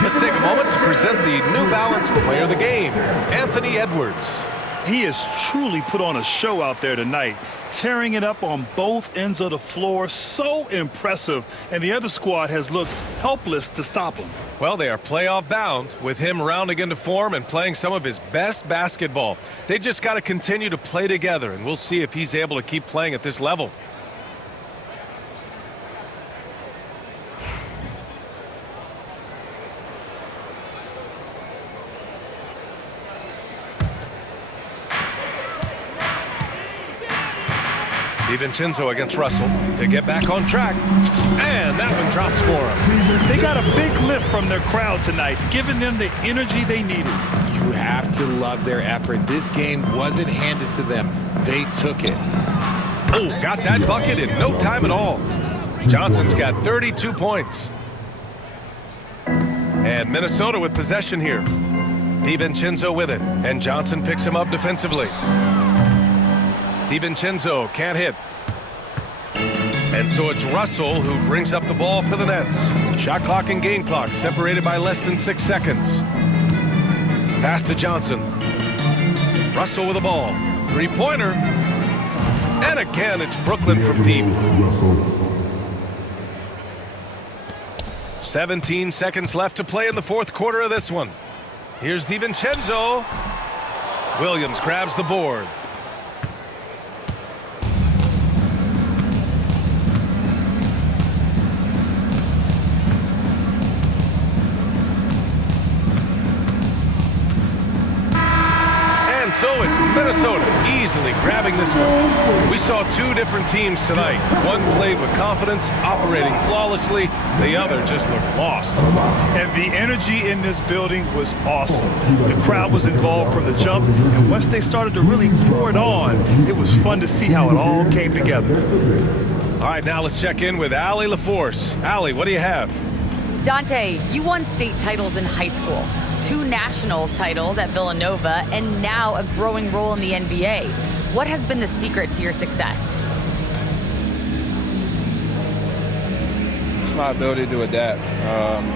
Let's take a moment to present the New Balance Player of the Game, Anthony Edwards. He has truly put on a show out there tonight, tearing it up on both ends of the floor. So impressive, and the other squad has looked helpless to stop him. Well, they are playoff bound with him rounding into form and playing some of his best basketball. They just got to continue to play together, and we'll see if he's able to keep playing at this level. DiVincenzo against Russell to get back on track. And that one drops for him. They got a big lift from their crowd tonight, giving them the energy they needed. You have to love their effort. This game wasn't handed to them. They took it. Oh, got that bucket in no time at all. Johnson's got 32 points. And Minnesota with possession here. DiVincenzo with it, and Johnson picks him up defensively. DiVincenzo can't hit. And so it's Russell who brings up the ball for the Nets. Shot clock and game clock separated by less than 6 seconds. Pass to Johnson. Russell with the ball. Three-pointer. And again, it's Brooklyn from deep. 17 seconds left to play in the fourth quarter of this one. Here's DiVincenzo. Williams grabs the board. So it's Minnesota easily grabbing this one. We saw two different teams tonight. One played with confidence, operating flawlessly. The other just looked lost. And the energy in this building was awesome. The crowd was involved from the jump, and once they started to really pour it on, it was fun to see how it all came together. All right, now let's check in with Allie LaForce. Allie, what do you have? Dante, you won state titles in high school, 2 national titles at Villanova, and now a growing role in the NBA. What has been the secret to your success? It's my ability to adapt.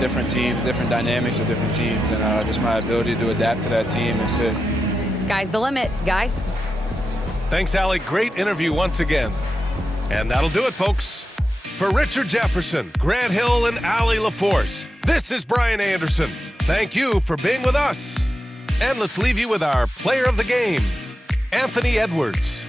Different teams, different dynamics of different teams, and just my ability to adapt to that team and fit. Sky's the limit, guys. Thanks, Allie. Great interview once again. And that'll do it, folks. For Richard Jefferson, Grant Hill, and Allie LaForce, this is Brian Anderson. Thank you for being with us. And let's leave you with our player of the game, Anthony Edwards.